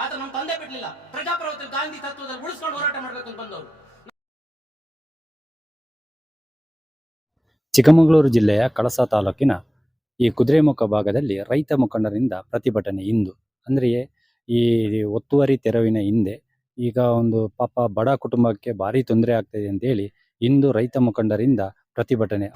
ಆದ್ರೆ ನಮ್ಮ ತಂದೆ ಬಿಡ್ಲಿಲ್ಲ. ಪ್ರಜಾಪ್ರಭುತ್ವ ಗಾಂಧಿ ತತ್ವದಲ್ಲಿ ಉಳಿಸ್ಕೊಂಡು ಹೋರಾಟ ಮಾಡ್ಬೇಕು ಅಂತ ಬಂದವರು. ಚಿಕ್ಕಮಗಳೂರು ಜಿಲ್ಲೆಯ ಕಳಸ ತಾಲೂಕಿನ ಈ ಕುದುರೆಮುಖ ಭಾಗದಲ್ಲಿ ರೈತ ಮುಖಂಡರಿಂದ ಪ್ರತಿಭಟನೆ ಇಂದು. ಅಂದ್ರೆಯೇ, ಈ ಒತ್ತುವರಿ ತೆರವಿನ ಹಿಂದೆ ಈಗ ಒಂದು ಪಾಪ ಬಡ ಕುಟುಂಬಕ್ಕೆ ಭಾರಿ ತೊಂದರೆ ಆಗ್ತದೆ ಅಂತೇಳಿ ಇಂದು ರೈತ ಮುಖಂಡರಿಂದ ಪ್ರತಿಭಟನೆ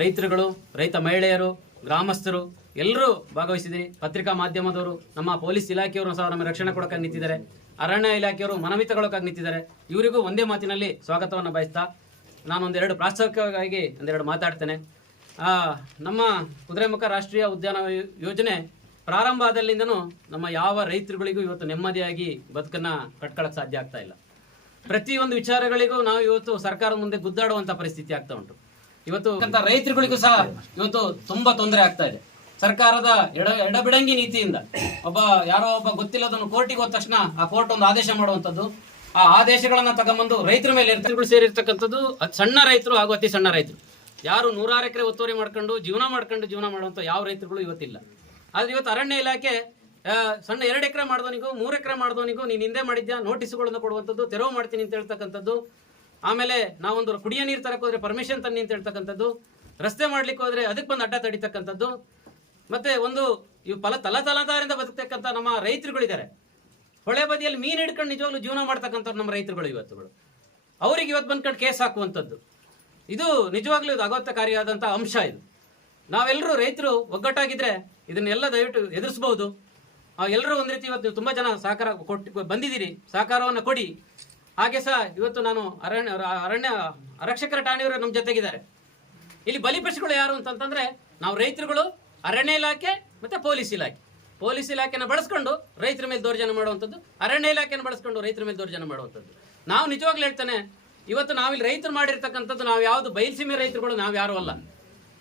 ರೈತರುಗಳು, ರೈತ ಮಹಿಳೆಯರು, ಗ್ರಾಮಸ್ಥರು, ಎಲ್ಲರೂ ಭಾಗವಹಿಸಿದಿರಿ ಪತ್ರಿಕಾ ಮಾಧ್ಯಮದವರು, ನಮ್ಮ ಪೊಲೀಸ್ ಇಲಾಖೆಯವರು ಸಹ ನಮ್ಮ ರಕ್ಷಣೆ ಕೊಡೋಕೆ ನಿಂತಿದ್ದಾರೆ. ಅರಣ್ಯ ಇಲಾಖೆಯವರು ಮನವಿ ತಗೊಳಕ್ಕಾಗಿ ನಿಂತಿದ್ದಾರೆ. ಇವರಿಗೂ ಒಂದೇ ಮಾತಿನಲ್ಲಿ ಸ್ವಾಗತವನ್ನು ಬಯಸ್ತಾ ನಾನು ಒಂದೆರಡು ಪ್ರಾಸ್ತಾವಿಕವಾಗಿ ಒಂದೆರಡು ಮಾತಾಡ್ತೇನೆ. ನಮ್ಮ ಕುದುರೆಮುಖ ರಾಷ್ಟ್ರೀಯ ಉದ್ಯಾನ ಯೋಜನೆ ಪ್ರಾರಂಭ ಆದಲ್ಲಿಂದನೂ ನಮ್ಮ ಯಾವ ರೈತರುಗಳಿಗೂ ಇವತ್ತು ನೆಮ್ಮದಿಯಾಗಿ ಬದುಕನ್ನು ಕಟ್ಕೊಳಕ್ ಸಾಧ್ಯ ಆಗ್ತಾ ಇಲ್ಲ. ಪ್ರತಿಯೊಂದು ವಿಚಾರಗಳಿಗೂ ನಾವು ಇವತ್ತು ಸರ್ಕಾರದ ಮುಂದೆ ಗುದ್ದಾಡುವಂಥ ಪರಿಸ್ಥಿತಿ ಆಗ್ತಾ ಉಂಟು. ಇವತ್ತು ರೈತರುಗಳಿಗೂ ಸಹ ಇವತ್ತು ತುಂಬಾ ತೊಂದರೆ ಆಗ್ತಾ ಇದೆ. ಸರ್ಕಾರದ ಎಡ, ಎಡಬಿಡಂಗಿ ನೀತಿಯಿಂದ ಒಬ್ಬ ಯಾರೋ ಒಬ್ಬ ಗೊತ್ತಿಲ್ಲದನ್ನು ಕೋರ್ಟಿಗೆ ಹೋದ ತಕ್ಷಣ ಆ ಕೋರ್ಟ್ ಒಂದು ಆದೇಶ ಮಾಡುವಂತದ್ದು ಆ ಆದೇಶಗಳನ್ನ ತಗೊಂಬಂದು ರೈತರ ಮೇಲೆ ಸೇರಿರ್ತಕ್ಕಂಥದ್ದು ಸಣ್ಣ ರೈತರು ಹಾಗೂ ಅತಿ ಸಣ್ಣ ರೈತರು. ಯಾರು ನೂರಾರು ಎಕರೆ ಒತ್ತುವರಿ ಮಾಡ್ಕೊಂಡು ಜೀವನ ಮಾಡ್ಕೊಂಡು ಜೀವನ ಮಾಡುವಂಥ ಯಾವ ರೈತರುಗಳು ಇವತ್ತಿಲ್ಲ. ಆದ್ರೆ ಇವತ್ತು ಅರಣ್ಯ ಇಲಾಖೆ ಸಣ್ಣ ಎರಡು ಎಕರೆ ಮಾಡಿದವನಿಗೂ, ಮೂರು ಎಕರೆ ಮಾಡಿದವನಿಗೂ ನೀನು ಹಿಂದೆ ಮಾಡಿದ್ಯಾ? ನೋಟಿಸ್ಗಳನ್ನು ಕೊಡುವಂಥದ್ದು, ತೆರವು ಮಾಡ್ತೀನಿ ಅಂತ ಹೇಳ್ತಕ್ಕಂಥದ್ದು. ಆಮೇಲೆ ನಾವೊಂದು ಕುಡಿಯೋ ನೀರು ತರಕ್ಕೆ ಹೋದ್ರೆ ಪರ್ಮಿಷನ್ ತನ್ನಿ ಅಂತ ಹೇಳ್ತಕ್ಕಂಥದ್ದು. ರಸ್ತೆ ಮಾಡ್ಲಿಕ್ಕೆ ಹೋದ್ರೆ ಅದಕ್ಕೆ ಬಂದು ಅಡ್ಡ ತಡಿತಕ್ಕಂಥದ್ದು. ಮತ್ತೆ ಒಂದು ಇವು ಫಲ ತಲತಲಾಂತರದಿಂದ ಬದುಕ್ತಕ್ಕಂಥ ನಮ್ಮ ರೈತರುಗಳಿದ್ದಾರೆ. ಹೊಳೆ ಬದಿಯಲ್ಲಿ ಮೀನು ಹಿಡ್ಕೊಂಡು ನಿಜವಾಗ್ಲೂ ಜೀವನ ಮಾಡ್ತಕ್ಕಂಥವ್ರು ನಮ್ಮ ರೈತರುಗಳು ಇವತ್ತುಗಳು. ಅವ್ರಿಗೆ ಇವತ್ತು ಬಂದ್ಕೊಂಡು ಕೇಸ್ ಹಾಕುವಂಥದ್ದು. ಇದು ನಿಜವಾಗ್ಲೂ ಇದು ಅಗತ್ಯಕಾರಿಯಾದಂಥ ಅಂಶ ಇದು. ನಾವೆಲ್ಲರೂ ರೈತರು ಒಗ್ಗಟ್ಟಾಗಿದ್ರೆ ಇದನ್ನೆಲ್ಲ ದಯವಿಟ್ಟು ಎದುರಿಸಬಹುದು. ಎಲ್ಲರೂ ಒಂದು ರೀತಿ ಇವತ್ತು ತುಂಬಾ ಜನ ಸಹಕಾರ ಕೊಟ್ಟು ಬಂದಿದ್ದೀರಿ. ಸಹಕಾರವನ್ನು ಕೊಡಿ. ಹಾಗೆ ಸಹ ಇವತ್ತು ನಾನು ಅರಣ್ಯ ಅರಣ್ಯ ಆರಕ್ಷಕರ ಠಾಣೆಯವರು ನಮ್ಮ ಜೊತೆಗಿದ್ದಾರೆ. ಇಲ್ಲಿ ಬಲಿಪಶುಗಳು ಯಾರು ಅಂತಂತಂದ್ರೆ ನಾವು ರೈತರುಗಳು, ಅರಣ್ಯ ಇಲಾಖೆ ಮತ್ತೆ ಪೊಲೀಸ್ ಇಲಾಖೆ. ಪೊಲೀಸ್ ಇಲಾಖೆನ ಬಳಸ್ಕೊಂಡು ರೈತರ ಮೇಲೆ ದೌರ್ಜನ್ಯ ಮಾಡುವಂಥದ್ದು, ಅರಣ್ಯ ಇಲಾಖೆನ ಬಳಸ್ಕೊಂಡು ರೈತರ ಮೇಲೆ ದೌರ್ಜನ್ಯ ಮಾಡುವಂಥದ್ದು. ನಾವು ನಿಜವಾಗ್ಲೂ ಹೇಳ್ತಾನೆ, ಇವತ್ತು ನಾವಿಲ್ಲಿ ರೈತರು ಮಾಡಿರ್ತಕ್ಕಂಥದ್ದು ನಾವು ಯಾವುದು ಬಯಲುಸೀಮೆ ರೈತರುಗಳು ನಾವು ಯಾರು ಅಲ್ಲ.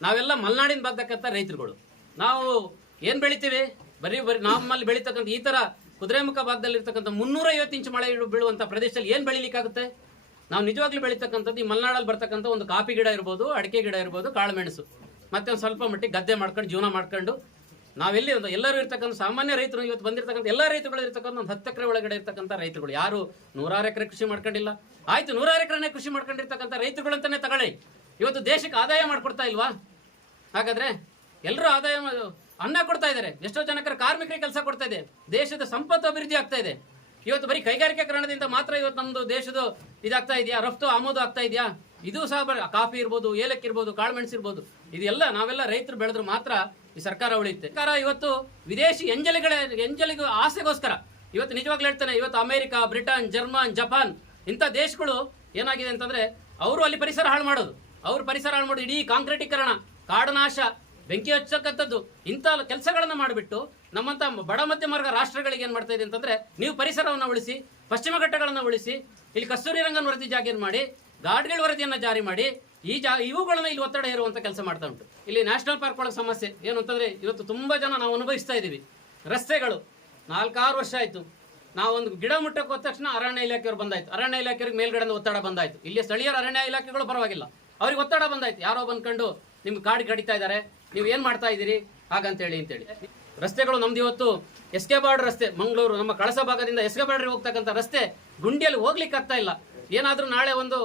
ನಾವೆಲ್ಲ ಮಲೆನಾಡಿನ ಬರ್ತಕ್ಕಂಥ ರೈತರುಗಳು. ನಾವು ಏನು ಬೆಳಿತೀವಿ? ಬರೀ ಬರೀ ನಮ್ಮಲ್ಲಿ ಬೆಳೀತಕ್ಕಂಥ ಈ ತರ ಕುದುರೆಮುಖ ಭಾಗದಲ್ಲಿ ಇರ್ತಕ್ಕಂಥ ಮುನ್ನೂರ ಐವತ್ತು ಇಂಚು ಮಳೆ ಬೀಳುವಂಥ ಪ್ರದೇಶದಲ್ಲಿ ಏನು ಬೆಳಿಲಿಕ್ಕಾಗುತ್ತೆ? ನಾವು ನಿಜವಾಗ್ಲೂ ಬೆಳೀತಕ್ಕಂಥದ್ದು ಈ ಮಲೆನಾಡಲ್ಲಿ ಬರ್ತಕ್ಕಂಥ ಒಂದು ಕಾಫಿ ಗಿಡ ಇರ್ಬೋದು, ಅಡಿಕೆ ಗಿಡ ಇರ್ಬೋದು, ಕಾಳುಮೆಣಸು. ಮತ್ತೆ ಒಂದು ಸ್ವಲ್ಪ ಮಟ್ಟಿಗೆ ಗದ್ದೆ ಮಾಡ್ಕೊಂಡು, ಜೀವನ ಮಾಡ್ಕೊಂಡು, ನಾವೆಲ್ಲಿ ಒಂದು ಎಲ್ಲರೂ ಇರ್ತಕ್ಕಂಥ ಸಾಮಾನ್ಯ ರೈತರು ಇವತ್ತು ಬಂದಿರತಕ್ಕಂಥ ಎಲ್ಲ ರೈತರುಗಳು ಒಂದು ಹತ್ತು ಎಕರೆ ಒಳಗಡೆ ಇರ್ತಕ್ಕಂಥ ರೈತರುಗಳು. ಯಾರು ನೂರಾರು ಎಕರೆ ಕೃಷಿ ಮಾಡ್ಕೊಂಡಿಲ್ಲ. ಆಯ್ತು, ನೂರಾರು ಎಕರೆನೇ ಕೃಷಿ ಮಾಡ್ಕೊಂಡಿರ್ತಕ್ಕಂಥ ರೈತರುಗಳಂತಾನೆ ತಗೊಳ್ಳಿ. ಇವತ್ತು ದೇಶಕ್ಕೆ ಆದಾಯ ಮಾಡ್ಕೊಡ್ತಾ ಇಲ್ವಾ? ಹಾಗಾದ್ರೆ ಎಲ್ಲರೂ ಆದಾಯ ಅನ್ನ ಕೊಡ್ತಾ ಇದ್ದಾರೆ. ಎಷ್ಟೋ ಜನಕರ ಕಾರ್ಮಿಕರಿಗೆ ಕೆಲಸ ಕೊಡ್ತಾ ಇದೆ. ದೇಶದ ಸಂಪತ್ತು ಅಭಿವೃದ್ಧಿ ಆಗ್ತಾ ಇದೆ. ಇವತ್ತು ಬರೀ ಕೈಗಾರಿಕೆಕರಣದಿಂದ ಮಾತ್ರ ಇವತ್ತು ನಮ್ಮದು ದೇಶದ ಇದಾಗ್ತಾ ಇದೆಯಾ? ರಫ್ತು ಆಮದು ಆಗ್ತಾ ಇದೆಯಾ? ಇದು ಸಹ ಕಾಫಿ ಇರ್ಬೋದು, ಏಲಕ್ಕಿ ಇರ್ಬೋದು ಕಾಳುಮೆಣಸು ಇರ್ಬೋದು. ಇದೆಲ್ಲ ನಾವೆಲ್ಲ ರೈತರು ಬೆಳೆದ್ರು ಮಾತ್ರ ಈ ಸರ್ಕಾರ ಉಳಿಯುತ್ತೆ. ಸರ್ಕಾರ ಇವತ್ತು ವಿದೇಶಿ ಎಂಜಲಿಗಳ, ಎಂಜಲಿಗೂ ಆಸೆಗೋಸ್ಕರ, ಇವತ್ತು ನಿಜವಾಗ್ಲೂ ಹೇಳ್ತಾನೆ, ಇವತ್ತು ಅಮೆರಿಕ, ಬ್ರಿಟನ್, ಜರ್ಮನ್, ಜಪಾನ್ ಇಂಥ ದೇಶಗಳು ಏನಾಗಿದೆ ಅಂತಂದ್ರೆ ಅವರು ಅಲ್ಲಿ ಪರಿಸರ ಹಾಳು ಮಾಡೋದು. ಅವ್ರ ಪರಿಸರ ಹಾಳು ಮಾಡೋದು. ಇಡೀ ಕಾಂಕ್ರೀಟೀಕರಣ, ಕಾಡನಾಶ ಬೆಂಕಿ ಹಚ್ಚಕ್ಕಂಥದ್ದು ಇಂಥ ಕೆಲಸಗಳನ್ನು ಮಾಡಿಬಿಟ್ಟು ನಮ್ಮಂತ ಬಡ ಮಧ್ಯಮ ವರ್ಗ ರಾಷ್ಟ್ರಗಳಿಗೆ ಏನು ಮಾಡ್ತಾ ಇದೆ ಅಂತಂದ್ರೆ ನೀವು ಪರಿಸರವನ್ನು ಉಳಿಸಿ, ಪಶ್ಚಿಮ ಘಟ್ಟಗಳನ್ನು ಉಳಿಸಿ, ಇಲ್ಲಿ ಕಸ್ತೂರಿ ರಂಗನ್ ವರದಿ ಜಾರಿಯನ್ನು ಮಾಡಿ, ಗಾಡ್ಗಳ ವರದಿಯನ್ನು ಜಾರಿ ಮಾಡಿ, ಈ ಜಾ ಇವುಗಳನ್ನ ಇಲ್ಲಿ ಒತ್ತಡ ಇರುವಂಥ ಕೆಲಸ ಮಾಡ್ತಾ ಉಂಟು. ಇಲ್ಲಿ ನ್ಯಾಷನಲ್ ಪಾರ್ಕ್ ಒಳಗೆ ಸಮಸ್ಯೆ ಏನು ಅಂತಂದ್ರೆ ಇವತ್ತು ತುಂಬಾ ಜನ ನಾವು ಅನುಭವಿಸ್ತಾ ಇದ್ದೀವಿ ರಸ್ತೆಗಳು, ನಾಲ್ಕಾರು ವರ್ಷ ಆಯ್ತು. ನಾವೊಂದು ಗಿಡ ಮುಟ್ಟಕ್ಕೆ ಹೋದ ತಕ್ಷಣ ಅರಣ್ಯ ಇಲಾಖೆಯವರು ಬಂದಾಯ್ತು. ಅರಣ್ಯ ಇಲಾಖೆಯವ್ರಿಗೆ ಮೇಲ್ಗಡೆಯಿಂದ ಒತ್ತಡ ಬಂದಾಯಿತು. ಇಲ್ಲಿ ಸ್ಥಳೀಯರ ಅರಣ್ಯ ಇಲಾಖೆಗಳು ಪರವಾಗಿಲ್ಲ. ಅವ್ರಿಗೆ ಒತ್ತಡ ಬಂದಾಯ್ತು. ಯಾರೋ ಬಂದ್ಕೊಂಡು ನಿಮ್ಗೆ ಕಾಡು ಕಡಿತಾ ಇದ್ದಾರೆ. ನೀವು ಏನ್ ಮಾಡ್ತಾ ಇದ್ದೀರಿ? ಹಾಗಂತೇಳಿ, ಅಂತೇಳಿ. ರಸ್ತೆಗಳು ನಮ್ದು ಇವತ್ತು ಎಸ್ ರಸ್ತೆ, ಮಂಗಳೂರು, ನಮ್ಮ ಕಳಸ ಭಾಗದಿಂದ ಎಸ್ ಕೆ ಹೋಗ್ತಕ್ಕಂಥ ರಸ್ತೆ ಗುಂಡಿಯಲ್ಲಿ ಹೋಗ್ಲಿಕ್ಕೆ ಆಗ್ತಾ ಇಲ್ಲ. ಏನಾದ್ರೂ ನಾಳೆ ಒಂದು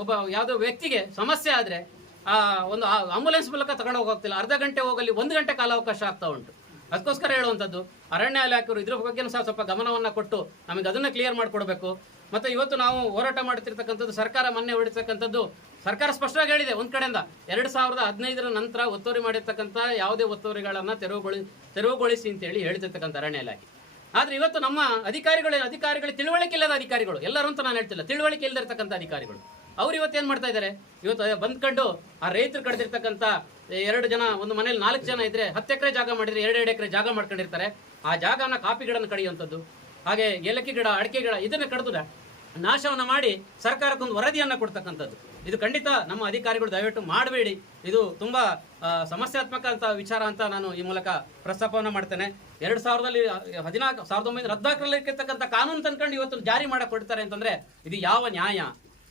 ಒಬ್ಬ ಯಾವುದೋ ವ್ಯಕ್ತಿಗೆ ಸಮಸ್ಯೆ ಆದ್ರೆ, ಆ, ಒಂದು ಆಂಬುಲೆನ್ಸ್ ಮೂಲಕ ತಗೊಂಡು ಹೋಗ್ತಿಲ್ಲ ಅರ್ಧ ಗಂಟೆ ಹೋಗಲಿ ಒಂದು ಗಂಟೆ ಕಾಲಾವಕಾಶ ಆಗ್ತಾ ಉಂಟು. ಅದಕ್ಕೋಸ್ಕರ ಹೇಳುವಂಥದ್ದು ಅರಣ್ಯ ಇಲಾಖೆಯವರು ಇದ್ರ ಬಗ್ಗೆನೂ ಸಹ ಸ್ವಲ್ಪ ಗಮನವನ್ನು ಕೊಟ್ಟು ನಮಗೆ ಅದನ್ನು ಕ್ಲಿಯರ್ ಮಾಡಿಕೊಡ್ಬೇಕು. ಮತ್ತು ಇವತ್ತು ನಾವು ಹೋರಾಟ ಮಾಡ್ತಿರ್ತಕ್ಕಂಥದ್ದು, ಸರ್ಕಾರ ಮೊನ್ನೆ ಹೊಡಿತಕ್ಕಂಥದ್ದು ಸರ್ಕಾರ ಸ್ಪಷ್ಟವಾಗಿ ಹೇಳಿದೆ, ಒಂದ್ ಕಡೆಯಿಂದ ಎರಡ್ ಸಾವಿರದ ಹದಿನೈದರ ನಂತರ ಒತ್ತುವರಿ ಮಾಡಿರ್ತಕ್ಕಂಥ ಯಾವುದೇ ಒತ್ತುವರಿಗಳನ್ನ ತೆರವುಗೊಳಿ, ತೆರವುಗೊಳಿಸಿ ಅಂತೇಳಿ ಹೇಳ್ತಿರ್ತಕ್ಕಂಥ ಅರಣ್ಯ ಇಲಾಖೆ ಆದ್ರೆ ಇವತ್ತು ನಮ್ಮ ಅಧಿಕಾರಿಗಳು ಅಧಿಕಾರಿಗಳು ತಿಳುವಳಿಕೆ ಇಲ್ಲದ ಅಧಿಕಾರಿಗಳು, ಎಲ್ಲರೂ ಅಂತ ನಾನು ಹೇಳ್ತಿಲ್ಲ, ತಿಳುವಳಿಕೆ ಇಲ್ಲದಿರ್ತಕ್ಕಂಥ ಅಧಿಕಾರಿಗಳು. ಅವ್ರು ಇವತ್ತು ಏನ್ ಮಾಡ್ತಾ ಇದ್ದಾರೆ ಇವತ್ತು ಬಂದ್ಕೊಂಡು ಆ ರೈತರು ಕಡ್ದಿರ್ತಕ್ಕಂಥ ಎರಡು ಜನ, ಒಂದು ಮನೇಲಿ ನಾಲ್ಕು ಜನ ಇದ್ರೆ ಹತ್ತು ಎಕರೆ ಜಾಗ ಮಾಡಿದ್ರೆ ಎರಡು ಎರಡು ಎಕರೆ ಜಾಗ ಮಾಡ್ಕೊಂಡಿರ್ತಾರೆ. ಆ ಜಾಗನ ಕಾಪಿ ಗಿಡನ ಕಡಿಯುವಂಥದ್ದು, ಹಾಗೆ ಏಲಕ್ಕಿ ಗಿಡ, ಅಡಿಕೆ ಗಿಡ ಇದನ್ನ ಕಡಿದು ನಾಶವನ್ನ ಮಾಡಿ ಸರ್ಕಾರಕ್ಕೊಂದು ವರದಿಯನ್ನ ಕೊಡ್ತಕ್ಕಂಥದ್ದು. ಇದು ಖಂಡಿತ ನಮ್ಮ ಅಧಿಕಾರಿಗಳು ದಯವಿಟ್ಟು ಮಾಡಬೇಡಿ. ಇದು ತುಂಬಾ ಸಮಸ್ಯಾತ್ಮಕ ಅಂತ ವಿಚಾರ ಅಂತ ನಾನು ಈ ಮೂಲಕ ಪ್ರಸ್ತಾಪವನ್ನು ಮಾಡ್ತೇನೆ. ಎರಡು ಸಾವಿರದಲ್ಲಿ ಹದಿನಾಲ್ಕು, ಸಾವಿರದ ಒಂಬೈನೂರ ಹದಿನಾಲ್ಕರಲ್ಲಿ ಇರ್ತಕ್ಕಂಥ ಕಾನೂನು ತಂದ್ಕೊಂಡು ಇವತ್ತು ಜಾರಿ ಮಾಡಕ್ಕೆ ಕೊಡ್ತಾರೆ ಅಂತಂದ್ರೆ ಇದು ಯಾವ ನ್ಯಾಯ?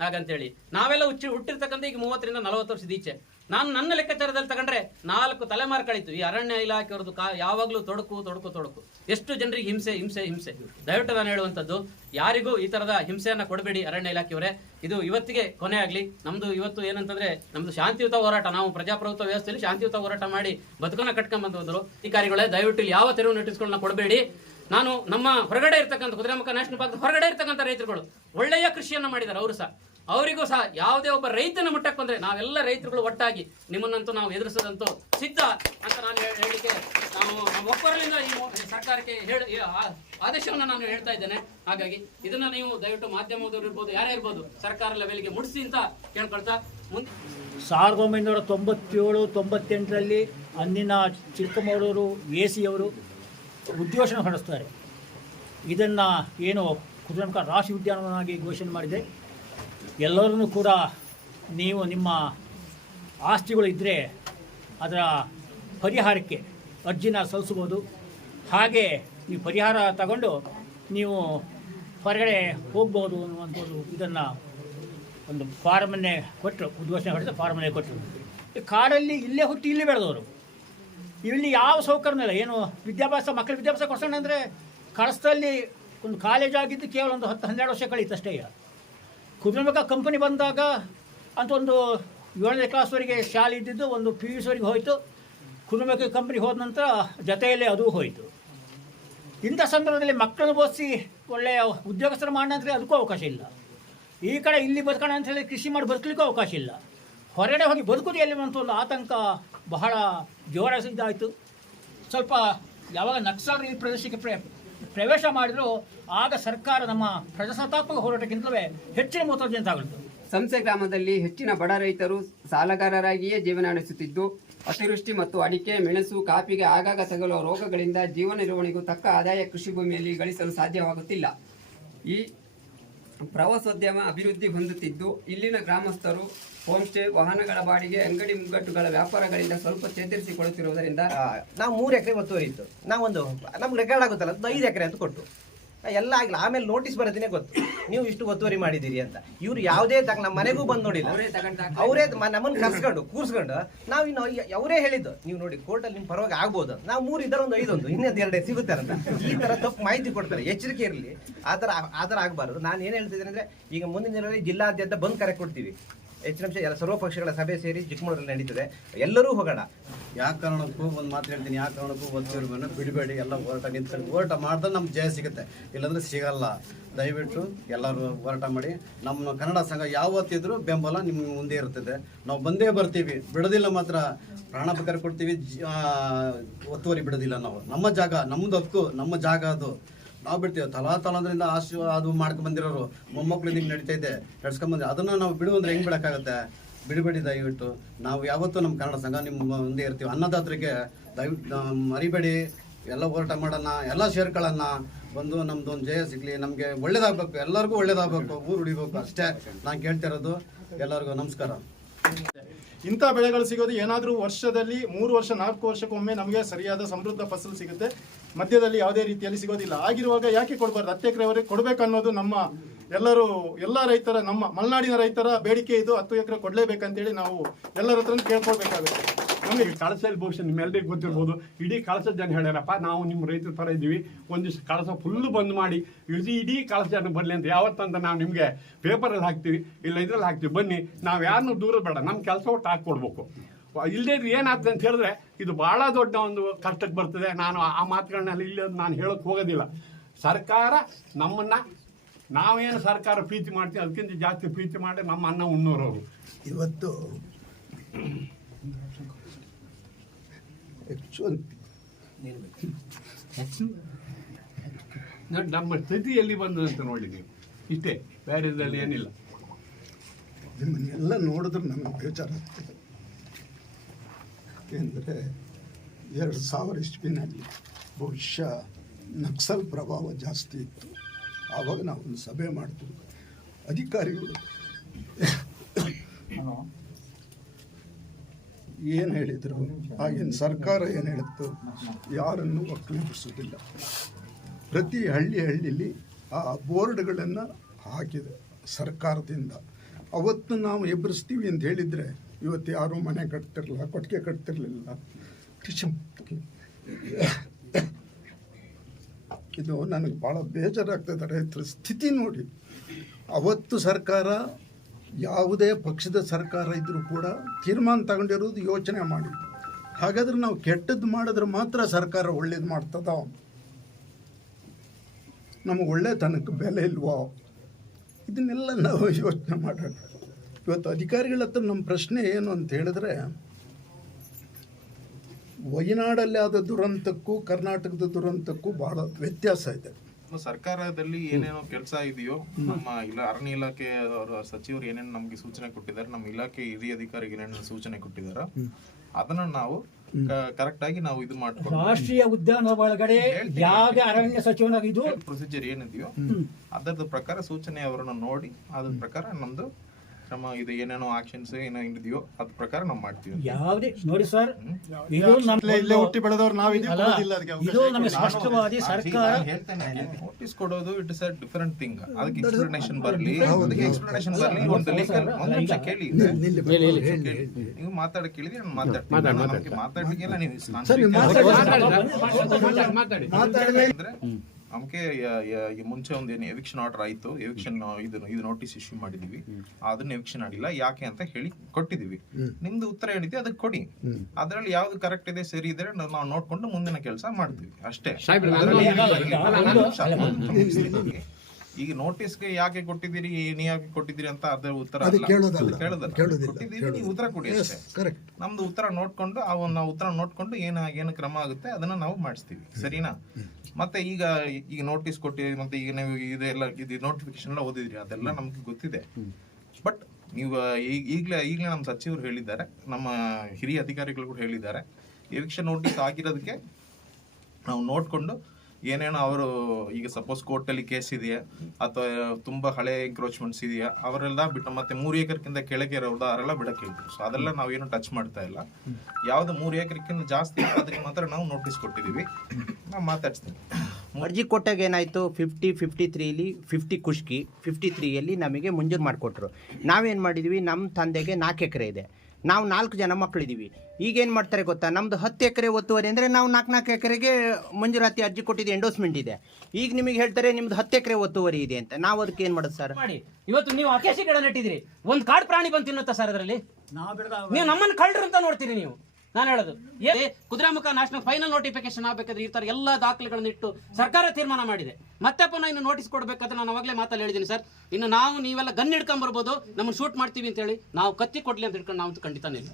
ಹಾಗಂತೇಳಿ, ನಾವೆಲ್ಲ ಹುಚ್ಚಿ ಹುಟ್ಟಿರ್ತಕ್ಕಂಥ ಈಗ ಮೂವತ್ತರಿಂದ ನಲವತ್ತು ವರ್ಷದ ಈಚೆ. ನಾನು ನನ್ನ ಲೆಕ್ಕಾಚಾರದಲ್ಲಿ ತಗೊಂಡ್ರೆ ನಾಲ್ಕು ತಲೆಮಾರು ಕಳೀತು. ಈ ಅರಣ್ಯ ಇಲಾಖೆಯವ್ರದ್ದು ಕಾ ಯಾವಾಗಲೂ ತೊಡಕು ತೊಡಕು ತೊಡಕು. ಎಷ್ಟು ಜನರಿಗೆ ಹಿಂಸೆ ಹಿಂಸೆ ಹಿಂಸೆ. ದಯವಿಟ್ಟು ನಾನು ಹೇಳುವಂಥದ್ದು, ಯಾರಿಗೂ ಈ ತರದ ಹಿಂಸೆಯನ್ನ ಕೊಡಬೇಡಿ ಅರಣ್ಯ ಇಲಾಖೆಯವರೇ. ಇದು ಇವತ್ತಿಗೆ ಕೊನೆ ಆಗಲಿ. ನಮ್ದು ಇವತ್ತು ಏನಂತಂದ್ರೆ, ನಮ್ದು ಶಾಂತಿಯುತ ಹೋರಾಟ. ನಾವು ಪ್ರಜಾಪ್ರಭುತ್ವ ವ್ಯವಸ್ಥೆಯಲ್ಲಿ ಶಾಂತಿಯುತ ಹೋರಾಟ ಮಾಡಿ ಬದುಕನ್ನ ಕಟ್ಕೊಂಡ್ ಈ ಅಧಿಕಾರಿಗಳೇ ದಯವಿಟ್ಟು ಇಲ್ಲಿ ಯಾವ ತೆರವು ನೋಟಿಸ್ಗಳನ್ನ ಕೊಡಬೇಡಿ. ನಾನು ನಮ್ಮ ಹೊರಗಡೆ ಇರ್ತಕ್ಕಂಥ ಕುದುರೆಮುಖ ನ್ಯಾಷನಲ್ ಪಾರ್ಕ್ ಹೊರಗಡೆ ಇರ್ತಕ್ಕಂಥ ರೈತರುಗಳು ಒಳ್ಳೆಯ ಕೃಷಿಯನ್ನು ಮಾಡಿದ್ದಾರೆ, ಅವರು ಸಹ. ಅವರಿಗೂ ಸಹ ಯಾವುದೇ ಒಬ್ಬ ರೈತನ ಮುಟ್ಟಕ್ಕೆ ಬಂದರೆ ನಾವೆಲ್ಲ ರೈತರುಗಳು ಒಟ್ಟಾಗಿ ನಿಮ್ಮನ್ನಂತೂ ನಾವು ಎದುರಿಸೋದಂತೂ ಸಿದ್ಧ ಅಂತ ನಾನು ಹೇಳಲಿಕ್ಕೆ ನಾವು ಒಬ್ಬರಲ್ಲಿಂದ ಈ ಸರ್ಕಾರಕ್ಕೆ ಹೇಳಿ ಆದೇಶವನ್ನ ನಾನು ಹೇಳ್ತಾ ಇದ್ದೇನೆ. ಹಾಗಾಗಿ ಇದನ್ನು ನೀವು ದಯವಿಟ್ಟು ಮಾಧ್ಯಮದವರು ಇರ್ಬೋದು, ಯಾರೇ ಇರ್ಬೋದು, ಸರ್ಕಾರ ಲೆವೆಲ್ಗೆ ಮುಡಿಸಿ ಅಂತ ಕೇಳ್ಕೊಳ್ತಾ ಮುಂದೆ ಸಾವಿರದ ಒಂಬೈನೂರ ತೊಂಬತ್ತೇಳು, ತೊಂಬತ್ತೆಂಟರಲ್ಲಿ ಅಂದಿನ ಚಿಕ್ಕಮಗಳೂರು ಎ ಸಿಯವರು ಉದ್ಘೋಷಣೆ ಹೊರಡಿಸ್ತಾರೆ. ಇದನ್ನು ಏನು ಕುದುರೆಮುಖ ರಾಷ್ಟ್ರೀಯ ಉದ್ಯಾನವನಾಗಿ ಘೋಷಣೆ ಮಾಡಿದೆ. ಎಲ್ಲರನ್ನೂ ಕೂಡ ನೀವು ನಿಮ್ಮ ಆಸ್ತಿಗಳು ಇದ್ದರೆ ಅದರ ಪರಿಹಾರಕ್ಕೆ ಅರ್ಜಿನ ಸಲ್ಲಿಸ್ಬೋದು ಹಾಗೆ ನೀವು ಪರಿಹಾರ ತಗೊಂಡು ನೀವು ಹೊರಗಡೆ ಹೋಗ್ಬೋದು ಅನ್ನುವಂಥದ್ದು ಇದನ್ನು ಒಂದು ಫಾರ್ಮನ್ನೇ ಕೊಟ್ಟರು ಉದ್ಘೋಷಣೆ ಹೊಡೆದ ಫಾರ್ಮನ್ನೇ ಕೊಟ್ಟರು ಈ ಕಾಡಲ್ಲಿ ಇಲ್ಲೇ ಹುಟ್ಟಿ ಇಲ್ಲೇ ಬೆಳೆದವರು. ಇಲ್ಲಿ ಯಾವ ಸೌಕರ್ಯ ಇಲ್ಲ. ಏನು ವಿದ್ಯಾಭ್ಯಾಸ, ಮಕ್ಕಳ ವಿದ್ಯಾಭ್ಯಾಸ ಕೊಡ್ಸೋಣ ಅಂದರೆ ಕಳಸ್ತಲ್ಲಿ ಒಂದು ಕಾಲೇಜ್ ಆಗಿದ್ದು ಕೇವಲ ಒಂದು ಹತ್ತು, ಹನ್ನೆರಡು ವರ್ಷ ಕಳೀತಷ್ಟೇ ಕುದುರೆಮುಖ ಕಂಪನಿ ಬಂದಾಗ ಅಂತ ಒಂದು ಏಳನೇ ಕ್ಲಾಸ್ವರೆಗೆ ಶಾಲೆ ಇದ್ದಿದ್ದು, ಒಂದು ಪಿ ಯು ಸಿವರೆಗೆ ಹೋಯಿತು. ಕುದುರೆಮುಖ ಕಂಪನಿ ಹೋದ ನಂತರ ಜೊತೆಯಲ್ಲೇ ಅದು ಹೋಯಿತು. ಇಂಥ ಸಂದರ್ಭದಲ್ಲಿ ಮಕ್ಕಳನ್ನು ಓದಿಸಿ ಒಳ್ಳೆಯ ಉದ್ಯೋಗಸ್ಥರು ಮಾಡೋಣ ಅಂದರೆ ಅದಕ್ಕೂ ಅವಕಾಶ ಇಲ್ಲ. ಈ ಕಡೆ ಇಲ್ಲಿ ಬದುಕೋಣ ಅಂತ ಹೇಳಿ ಕೃಷಿ ಮಾಡಿ ಬದುಕಲಿಕ್ಕೂ ಅವಕಾಶ ಇಲ್ಲ. ಹೊರಗಡೆ ಹೋಗಿ ಬದುಕುದು ಎಲ್ಲಿ ಅಂತ ಒಂದು ಆತಂಕ ಬಹಳ ಜೋರಾಗಿ ಇದಾಯಿತು. ಸ್ವಲ್ಪ ಯಾವಾಗ ನಕ್ಸಲ್ ಈ ಪ್ರದೇಶಕ್ಕೆ ಪ್ರ ಪ್ರವೇಶ ಮಾಡಿದ್ರು, ಆಗ ಸರ್ಕಾರ ನಮ್ಮ ಪ್ರಜಾಸತ್ತಾತ್ಮಕ ಹೋರಾಟಕ್ಕಿಂತಲೂ ಹೆಚ್ಚಿನ ಮಹತ್ವದ ಅಂತಾಗುತ್ತೆ ಸಂಸೆ ಗ್ರಾಮದಲ್ಲಿ ಹೆಚ್ಚಿನ ಬಡ ರೈತರು ಸಾಲಗಾರರಾಗಿಯೇ ಜೀವನ ನಡೆಸುತ್ತಿದ್ದು, ಅತಿವೃಷ್ಟಿ ಮತ್ತು ಅಡಿಕೆ, ಮೆಣಸು ಕಾಫಿಗೆ ಆಗಾಗ ತಗಲುವ ರೋಗಗಳಿಂದ ಜೀವನ ನಿರ್ವಹಣೆಗೂ ತಕ್ಕ ಆದಾಯ ಕೃಷಿ ಭೂಮಿಯಲ್ಲಿ ಗಳಿಸಲು ಸಾಧ್ಯವಾಗುತ್ತಿಲ್ಲ. ಈ ಪ್ರವಾಸೋದ್ಯಮ ಅಭಿವೃದ್ಧಿ ಹೊಂದುತ್ತಿದ್ದು, ಇಲ್ಲಿನ ಗ್ರಾಮಸ್ಥರು ಹೋಮ್ಸ್ಟೇ ವಾಹನಗಳ ಬಾಡಿಗೆ, ಅಂಗಡಿ ಮುಗ್ಗಟ್ಟುಗಳ ವ್ಯಾಪಾರಗಳಿಂದ ಸ್ವಲ್ಪ ಚೇತರಿಸಿಕೊಳ್ಳುತ್ತಿರುವುದರಿಂದ ನಾವು ಮೂರು ಎಕರೆ ಒತ್ತುವರಿ ಇತ್ತು. ನಾವೊಂದು, ನಮ್ಗೆ ರೆಕಾರ್ಡ್ ಆಗುತ್ತಲ್ಲ ಐದು ಎಕರೆ ಅಂತ ಕೊಟ್ಟು ಎಲ್ಲ ಆಗಿಲ್ಲ. ಆಮೇಲೆ ನೋಟಿಸ್ ಬರೋದಿನೇ ಗೊತ್ತು. ನೀವು ಇಷ್ಟು ಒತ್ತುವರಿ ಮಾಡಿದ್ದೀರಿ ಅಂತ. ಇವ್ರು ಯಾವುದೇ ತಗ ನಮ್ಮ ಮನೆಗೂ ಬಂದು ನೋಡಿಲ್ಲ. ಅವರೇ ನಮ್ಮನ್ನು ಕರ್ಸ್ಕೊಂಡು ಕೂರ್ಸ್ಕೊಂಡು ನಾವು ಇನ್ನು ಅವರೇ ಹೇಳಿದ್ದು. ನೀವು ನೋಡಿ ಕೋರ್ಟಲ್ಲಿ ನಿಮ್ಮ ಪರವಾಗಿ ಆಗ್ಬೋದು. ನಾವು ಮೂರು ಇದರ ಒಂದು ಐದೊಂದು ಇನ್ನೊಂದು ಎರಡೇ ಸಿಗುತ್ತೆ ಅಂತ. ಈ ತರ ತಪ್ಪು ಮಾಹಿತಿ ಕೊಡ್ತಾರೆ. ಎಚ್ಚರಿಕೆ ಇರಲಿ. ಆ ಥರ ಆ ಥರ ಆಗಬಾರ್ದು. ನಾನು ಏನು ಹೇಳ್ತಿದ್ದೇನೆ ಅಂದರೆ ಈಗ ಮುಂದಿನ ದಿನಗಳಲ್ಲಿ ಜಿಲ್ಲಾದ್ಯಂತ ಬಂದ್ ಕರೆ ಕೊಡ್ತೀವಿ. ಹೆಚ್ಚಿನ ಅಂಶ ಎಲ್ಲ ಸರ್ವ ಪಕ್ಷಗಳ ಸಭೆ ಸೇರಿ ಚಿಕ್ಕಮಗಳೂರಲ್ಲಿ ನಡೀತದೆ. ಎಲ್ಲರೂ ಹೋಗೋಣ. ಯಾವ ಕಾರಣಕ್ಕೂ ಒಂದು ಮಾತು ಹೇಳ್ತೀನಿ ಯಾವ ಕಾರಣಕ್ಕೂ ಒಂದು ಬಿಡಬೇಡಿ, ಎಲ್ಲ ಹೋರಾಟ ನಿಂತ್ಕೊಂಡು ಹೋರಾಟ ಮಾಡಿದ್ರೆ ನಮ್ಗೆ ಜಯ ಸಿಗುತ್ತೆ. ಇಲ್ಲಾಂದ್ರೆ ಸಿಗಲ್ಲ. ದಯವಿಟ್ಟು ಎಲ್ಲರೂ ಹೋರಾಟ ಮಾಡಿ. ನಮ್ಮ ಕನ್ನಡ ಸಂಘ ಯಾವತ್ತಿದ್ರೂ ಬೆಂಬಲ ನಿಮ್ಗೆ ಮುಂದೆ ಇರ್ತದೆ ನಾವು ಬಂದೇ ಬರ್ತೀವಿ. ಬಿಡೋದಿಲ್ಲ ಮಾತ್ರ ಪ್ರಾಣ ಕೊಡ್ತೀವಿ. ಒತ್ತುವರಿ ಬಿಡೋದಿಲ್ಲ ನಾವು. ನಮ್ಮ ಜಾಗ ನಮ್ಮದು ಹಕ್ಕು, ನಮ್ಮ ಜಾಗ ಅದು. ನಾವು ಬಿಡ್ತೀವಿ ತಲಾ ತಲಾಂದ್ರಿಂದ ಆಶೀರ್ವ ಅದು ಮಾಡ್ಕೊಂಡ್ ಬಂದಿರೋರು. ಮೊಮ್ಮಕ್ಳು ಹಿಂಗೆ ನಡೀತಾ ಇದೆ. ನಡ್ಸ್ಕೊಂಡ್ ಬಂದ್ರೆ ಅದನ್ನ ನಾವು ಬಿಡು ಅಂದ್ರೆ ಹೆಂಗ್ ಬಿಡಕ್ಕಾಗತ್ತೆ? ಬಿಡಬೇಡಿ ದಯವಿಟ್ಟು. ನಾವು ಯಾವತ್ತೂ ನಮ್ಮ ಕನ್ನಡ ಸಂಘ ನಿಮ್ಮ ಮುಂದೆ ಇರ್ತೀವಿ. ಅನ್ನದಾತ್ರಿಗೆ ದಯವಿಟ್ಟು ಮರಿಬೇಡಿ. ಎಲ್ಲ ಹೋರಾಟ ಮಾಡೋಣ. ಎಲ್ಲ ಸೇರ್ಕೊಳ್ಳೋಣ. ಬಂದು ನಮ್ದು ಒಂದು ಜಯ ಸಿಗ್ಲಿ. ನಮಗೆ ಒಳ್ಳೇದಾಗಬೇಕು. ಎಲ್ಲರಿಗೂ ಒಳ್ಳೇದಾಗಬೇಕು. ಊರು ಉಳಿಬೇಕು ಅಷ್ಟೇ. ನಾನು ಕೇಳ್ತಿರೋದು ಎಲ್ಲರಿಗೂ ನಮಸ್ಕಾರ. ಇಂಥ ಬೆಳೆಗಳು ಸಿಗೋದು ಏನಾದರೂ ವರ್ಷದಲ್ಲಿ ಮೂರು ವರ್ಷ, ನಾಲ್ಕು ವರ್ಷಕ್ಕೊಮ್ಮೆ ನಮಗೆ ಸರಿಯಾದ ಸಮೃದ್ಧ ಫಸಲು ಸಿಗುತ್ತೆ. ಮಧ್ಯದಲ್ಲಿ ಯಾವುದೇ ರೀತಿಯಲ್ಲಿ ಸಿಗೋದಿಲ್ಲ. ಆಗಿರುವಾಗ ಯಾಕೆ ಕೊಡಬಾರ್ದು? ಹತ್ತು ಎಕರೆವರೆಗೆ ಕೊಡಬೇಕು ಅನ್ನೋದು ನಮ್ಮ ಎಲ್ಲರೂ, ಎಲ್ಲ ರೈತರ, ನಮ್ಮ ಮಲೆನಾಡಿನ ರೈತರ ಬೇಡಿಕೆ ಇದು. ಹತ್ತು ಎಕರೆ ಕೊಡಲೇಬೇಕಂತೇಳಿ ನಾವು ಎಲ್ಲರ ಹತ್ರ ಕೇಳ್ಕೊಳ್ಬೇಕಾಗುತ್ತೆ. ನಮಗೆ ಕಳಸದ ಬಹುಶಃ ನಿಮ್ಮೆಲ್ಲರಿಗೂ ಗೊತ್ತಿರ್ಬೋದು. ಇಡೀ ಕಳಸದ ಜನ ಹೇಳ್ಯಾರಪ್ಪ, ನಾವು ನಿಮ್ಮ ರೈತರ ಥರ ಇದ್ದೀವಿ. ಒಂದಿಷ್ಟು ಕಳಸ ಫುಲ್ಲು ಬಂದ್ ಮಾಡಿ ಇದು ಇಡೀ ಕಳಸ ಜನ ಬರಲಿ ಅಂತ ಯಾವತ್ತಂತ ನಾವು ನಿಮಗೆ ಪೇಪರಲ್ಲಿ ಹಾಕ್ತೀವಿ ಇಲ್ಲ ಇದರಲ್ಲಿ ಹಾಕ್ತೀವಿ. ಬನ್ನಿ, ನಾವು ಯಾರನ್ನೂ ದೂರ ಬೇಡ. ನಮ್ಮ ಕೆಲಸ ಒಟ್ಟು ಹಾಕ್ಕೊಡ್ಬೇಕು ಇಲ್ಲದೇ ಏನಾಗ್ತದೆ ಅಂತ ಹೇಳಿದ್ರೆ ಇದು ಬಹಳ ದೊಡ್ಡ ಒಂದು ಕಷ್ಟಕ್ಕೆ ಬರ್ತದೆ. ನಾನು ಆ ಮಾತುಗಳನ್ನೆಲ್ಲ ಇಲ್ಲಿ ನಾನು ಹೇಳೋಕ್ಕೆ ಹೋಗೋದಿಲ್ಲ. ಸರ್ಕಾರ ನಮ್ಮನ್ನ ನಾವೇನು ಸರ್ಕಾರ ಪ್ರೀತಿ ಮಾಡ್ತೀವಿ ಅದಕ್ಕಿಂತ ಜಾಸ್ತಿ ಪ್ರೀತಿ ಮಾಡಿ ನಮ್ಮ ಅನ್ನ ಉಣ್ಣೋರವರು ಇವತ್ತು ನಮ್ಮ ಸ್ಥಿತಿ ಎಲ್ಲಿ ಬಂದದಂತ ಅಂತ ನೋಡಿ ನೀವು. ಇಷ್ಟೇ ಬೇರೆ ಇದ್ರಲ್ಲಿ ಏನಿಲ್ಲ. ನಿಮ್ಮನ್ನೆಲ್ಲ ನೋಡಿದ್ರೆ ನಮ್ಗೆ ಬೇಜಾರಾಗ್ತದೆ. ಯಾಕೆಂದರೆ ಎರಡು ಸಾವಿರ ಇಸ್ವಿನಲ್ಲಿ ಬಹುಶಃ ನಕ್ಸಲ್ ಪ್ರಭಾವ ಜಾಸ್ತಿ ಇತ್ತು. ಆವಾಗ ನಾವು ಒಂದು ಸಭೆ ಮಾಡ್ತು. ಅಧಿಕಾರಿಗಳು ಏನು ಹೇಳಿದರು? ಆಗಿನ ಸರ್ಕಾರ ಏನು ಹೇಳಿತ್ತು? ಯಾರನ್ನು ಒಕ್ಕಲಿಗಿಸುವುದಿಲ್ಲ ಪ್ರತಿ ಹಳ್ಳಿ ಹಳ್ಳಿಲಿ ಆ ಬೋರ್ಡ್ಗಳನ್ನು ಹಾಕಿದೆ ಸರ್ಕಾರದಿಂದ. ಅವತ್ತು ನಾವು ಎಬ್ಬರಿಸ್ತೀವಿ ಅಂತ ಹೇಳಿದರೆ, ಇವತ್ತು ಯಾರೂ ಮನೆ ಕಟ್ತಿರಲಿಲ್ಲ, ಕೊಟ್ಟಿಗೆ ಕಟ್ತಿರಲಿಲ್ಲ. ಕೃಷಿ ಇದು ನನಗೆ ಭಾಳ ಬೇಜಾರಾಗ್ತದೆ ರೈತರ ಸ್ಥಿತಿ ನೋಡಿ. ಅವತ್ತು ಸರ್ಕಾರ, ಯಾವುದೇ ಪಕ್ಷದ ಸರ್ಕಾರ ಇದ್ದರೂ ಕೂಡ ತೀರ್ಮಾನ ತಗೊಂಡಿರೋದು ಯೋಚನೆ ಮಾಡಿ. ಹಾಗಾದ್ರೆ ನಾವು ಕೆಟ್ಟದ್ದು ಮಾಡಿದ್ರೆ ಮಾತ್ರ ಸರ್ಕಾರ ಒಳ್ಳೇದು ಮಾಡ್ತದ? ನಮಗೆ ಒಳ್ಳೆತನಕ್ಕೆ ಬೆಲೆ ಇಲ್ವೋ? ಇದನ್ನೆಲ್ಲ ನಾವು ಯೋಚನೆ ಮಾಡೋಣ. ಇವತ್ತು ಅಧಿಕಾರಿಗಳ ಹತ್ರ ನಮ್ಮ ಪ್ರಶ್ನೆ ಏನು ಅಂತ ಹೇಳಿದ್ರೆ ವಯನಾಡಲ್ಲಿ ಆದ ದುರಂತಕ್ಕೂ ಕರ್ನಾಟಕದ ದುರಂತಕ್ಕೂ ಬಹಳ ವ್ಯತ್ಯಾಸ ಇದೆ. ಸರ್ಕಾರದಲ್ಲಿ ಏನೇನೋ ಕೆಲಸ ಇದೆಯೋ ನಮ್ಮ ಇಲ್ಲ ಅರಣ್ಯ ಇಲಾಖೆ ಅವರ ಸಚಿವರು ಏನೇನು ನಮಗೆ ಸೂಚನೆ ಕೊಟ್ಟಿದ್ದಾರೆ ನಮ್ಮ ಇಲಾಖೆ ಹಿರಿಯ ಅಧಿಕಾರಿಗೆ ಏನೇನು ಸೂಚನೆ ಕೊಟ್ಟಿದ್ದಾರೆ ಅದನ್ನ ನಾವು ಕರೆಕ್ಟ್ ಆಗಿ ನಾವು ಇದು ಮಾಡ್ಕೊಂಡು ರಾಷ್ಟ್ರೀಯ ಉದ್ಯಾನ ಒಳಗಡೆ ಯಾವ ಅರಣ್ಯ ಸಚಿವನಾಗಿದ್ದು ಪ್ರೊಸೀಜರ್ ಏನಿದೆಯೋ ಅದರ ಪ್ರಕಾರ ಸೂಚನೆ ಅವರನ್ನು ನೋಡಿ ಅದ್ರ ಪ್ರಕಾರ ನಮ್ದು ಕ್ರಮ ಇದು ಏನೇನೋ ಆಕ್ಷನ್ಸ್ ಏನೋ ಇದೆಯೋ ಅದ್ರ ಪ್ರಕಾರ ನಾವು ಮಾಡ್ತೀವಿ ಯಾವುದೇ ನೋಡಿ ಸರ್ ಇದು ನಮ್ಮ ಇಲ್ಲೇ ಇಲ್ಲೇ ಹುಟ್ಟಿ ಬೆಳೆದವ್ರು ನಾವು ಅಲ್ಲ, ಕೊಡೋದಿಲ್ಲ ಅದಕ್ಕೆ ಇದು ನಮಗೆ ಸ್ಪಷ್ಟವಾಗಿ ಸರ್ಕಾರ ನೋಟಿಸ್ ಕೊಡೋದು it is a different thing ಅದಕ್ಕೆ ಎಕ್ಸ್ಪ್ಲನೇಷನ್ ಬರಲಿ. ಅದಕ್ಕೆ ಎಕ್ಸ್ಪ್ಲನೇಷನ್ ಬರಲಿ. ಒಂದು ಲೀಗಲ್ ಒಂದು ನಿಮಿಷ ಕೇಳಿ. ನೀವು ಮಾತಾಡ ಕೇಳಿದ್ರೆ ನಾನು ಮಾತಾಡ್ತೀನಿ ನಮ್ಗೆ ಮಾತಾಡ್ಲಿಕ್ಕೆಲ್ಲ ನೀವು ಅಂದ್ರೆ ನಮ್ಗೆ ಮುಂಚೆ ಒಂದು ಏನು ಎವಿಕ್ಷನ್ ಆರ್ಡರ್ ಆಯಿತು ಎವಿಕ್ಷನ್ ಇದು ಇದು ನೋಟಿಸ್ ಇಶ್ಯೂ ಮಾಡಿದೀವಿ ಅದನ್ನ ಎವಿಕ್ಷನ್ ಆಡಿಲ್ಲ ಯಾಕೆ ಅಂತ ಹೇಳಿ ಕೊಟ್ಟಿದೀವಿ ನಿಮ್ದು ಉತ್ತರ ಏನಿದೆ ಅದಕ್ಕೆ ಕೊಡಿ ಅದರಲ್ಲಿ ಯಾವ್ದು ಕರೆಕ್ಟ್ ಇದೆ ಸರಿ ಇದ್ರೆ ನಾವು ನೋಡ್ಕೊಂಡು ಮುಂದಿನ ಕೆಲಸ ಮಾಡ್ತೀವಿ ಅಷ್ಟೇ ಈಗ ನೋಟಿಸ್ಗೆ ಯಾಕೆ ಕೊಟ್ಟಿದ್ದೀರಿ ಏನ್ ಯಾಕೆ ಕೊಟ್ಟಿದ್ದೀರಿ ಅಂತ ಅದರ ಉತ್ತರ ಅದು ಅಲ್ಲ. ಕೇಳೋದಲ್ಲ. ಅದು ಕೇಳೋದಿಲ್ಲ. ಕೊಟ್ಟಿದ್ದೀರಿ ನೀವು ಉತ್ತರ ಕೊಡಿ ಅಷ್ಟೇ. ಕರೆಕ್ಟ್ ನಮ್ದು ಉತ್ತರ ನೋಡ್ಕೊಂಡು ಅವನ್ನ ಉತ್ತರ ನೋಡ್ಕೊಂಡು ಏನ ಏನು ಕ್ರಮ ಆಗುತ್ತೆ ಅದನ್ನ ನಾವು ಮಾಡಿಸ್ತೀವಿ. ಸರಿನಾ? ಮತ್ತೆ ಈಗ ಈಗ ನೋಟಿಸ್ ಕೊಟ್ಟಿ ಮತ್ತೆ ಈಗ ನೀವು ಇದೆಲ್ಲ ಇದು ನೋಟಿಫಿಕೇಶನ್ ಎಲ್ಲ ಓದಿದ್ರಿ ಅದೆಲ್ಲ ನಮ್ಗೆ ಗೊತ್ತಿದೆ. ಬಟ್ ನೀವು ಈಗ ಈಗಲೇ ಈಗಲೇ ನಮ್ಮ ಸಚಿವರು ಹೇಳಿದ್ದಾರೆ ನಮ್ಮ ಹಿರಿಯ ಅಧಿಕಾರಿಗಳು ಕೂಡ ಹೇಳಿದ್ದಾರೆ. ಎವಿಕ್ಷನ್ ನೋಟಿಸ್ ಆಗಿರೋದಕ್ಕೆ ನಾವು ನೋಡ್ಕೊಂಡು ಏನೇನೋ ಅವರು ಈಗ ಸಪೋಸ್ ಕೋರ್ಟಲ್ಲಿ ಕೇಸ್ ಇದೆಯಾ? ಅಥವಾ ತುಂಬಾ ಹಳೆ ಎಂಕ್ರೋಚ್ಮೆಂಟ್ಸ್ ಇದೆಯಾ? ಅವರೆಲ್ಲ ಬಿಟ್ಟು ಮತ್ತೆ ಮೂರು ಏಕರ್ಕಿಂತ ಕೆಳಗೆ ಇರೋದು ಅವರೆಲ್ಲ ಬಿಡಕ್ಕೆ ಹೇಳ್ತೀವಿ ಸೊ ಅದೆಲ್ಲ ನಾವೇನು ಟಚ್ ಮಾಡ್ತಾ ಇಲ್ಲ. ಯಾವ್ದು ಮೂರು ಏಕರ್ಕಿಂತ ಜಾಸ್ತಿ ಅದಕ್ಕೆ ಮಾತ್ರ ನಾವು ನೋಟಿಸ್ ಕೊಟ್ಟಿದ್ದೀವಿ. ನಾವು ಮಾತಾಡ್ತೀನಿ ಅರ್ಜಿ ಕೊಟ್ಟಾಗ ಏನಾಯಿತು? ಫಿಫ್ಟಿ ಫಿಫ್ಟಿ ತ್ರೀಲಿ ಫಿಫ್ಟಿ ಖುಷ್ಕಿ ಫಿಫ್ಟಿ ತ್ರೀಯಲ್ಲಿ ನಮಗೆ ಮಂಜೂರು ಮಾಡಿಕೊಟ್ರು. ನಾವೇನು ಮಾಡಿದ್ವಿ? ನಮ್ಮ ತಂದೆಗೆ ನಾಲ್ಕು ಎಕರೆ ಇದೆ. ನಾವು ನಾಲ್ಕು ಜನ ಮಕ್ಕಳಿದ್ದೀವಿ. ಈಗೇನು ಮಾಡ್ತಾರೆ ಗೊತ್ತಾ? ನಮ್ಮದು ಹತ್ತು ಎಕರೆ ಒತ್ತುವರಿ ಅಂದರೆ ನಾವು ನಾಲ್ಕು ನಾಲ್ಕು ಎಕರೆಗೆ ಮಂಜೂರಾತಿ ಅರ್ಜಿ ಕೊಟ್ಟಿದ್ದು ಎಂಡೋಸ್ಮೆಂಟ್ ಇದೆ. ಈಗ ನಿಮಗೆ ಹೇಳ್ತಾರೆ ನಿಮ್ದು ಹತ್ತು ಎಕರೆ ಒತ್ತುವರಿ ಇದೆ ಅಂತ. ನಾವು ಅದಕ್ಕೆ ಏನು ಮಾಡೋದು ಸರ್? ಮಾಡಿ. ಇವತ್ತು ನೀವು ಅಕೇಶಿ ಗಿಡ ನೆಟ್ಟಿದ್ರಿ ಒಂದು ಕಾಡು ಪ್ರಾಣಿ ಬಂದು ತಿನ್ನುತ್ತಾ ಸರ್ ಅದರಲ್ಲಿ? ನಾವು ನಮ್ಮನ್ನ ಕಳ್ಳರು ಅಂತ ನೋಡ್ತೀರಿ ನೀವು. ನಾನು ಹೇಳೋದು. ಏ ಕುದುರೆಮುಖ ನ್ಯಾಷನಲ್ ಫೈನಲ್ ನೋಟಿಫಿಕೇಶನ್ ಆಗ್ಬೇಕಾದ್ರೆ ಈ ಥರ ಎಲ್ಲ ದಾಖಲೆಗಳನ್ನು ಇಟ್ಟು ಸರ್ಕಾರ ತೀರ್ಮಾನ ಮಾಡಿದೆ. ಮತ್ತೆ ಪುನಃ ಇನ್ನು ನೋಟಿಸ್ ಕೊಡ್ಬೇಕಂತ ನಾನು ಅವಾಗಲೇ ಮಾತಲ್ಲಿ ಹೇಳಿದ್ದೀನಿ ಸರ್. ಇನ್ನು ನಾವು ನೀವೆಲ್ಲ ಗನ್ ಹಿಡ್ಕೊಂಡ್ ಬರ್ಬೋದು ನಮ್ಮನ್ನು ಶೂಟ್ ಮಾಡ್ತೀವಿ ಅಂತ ಹೇಳಿ ನಾವು ಕತ್ತಿ ಕೊಡ್ಲಿ ಅಂತ ಹಿಡ್ಕೊಂಡು ನಾವು ಖಂಡಿತಾನೇ ಇಲ್ಲ.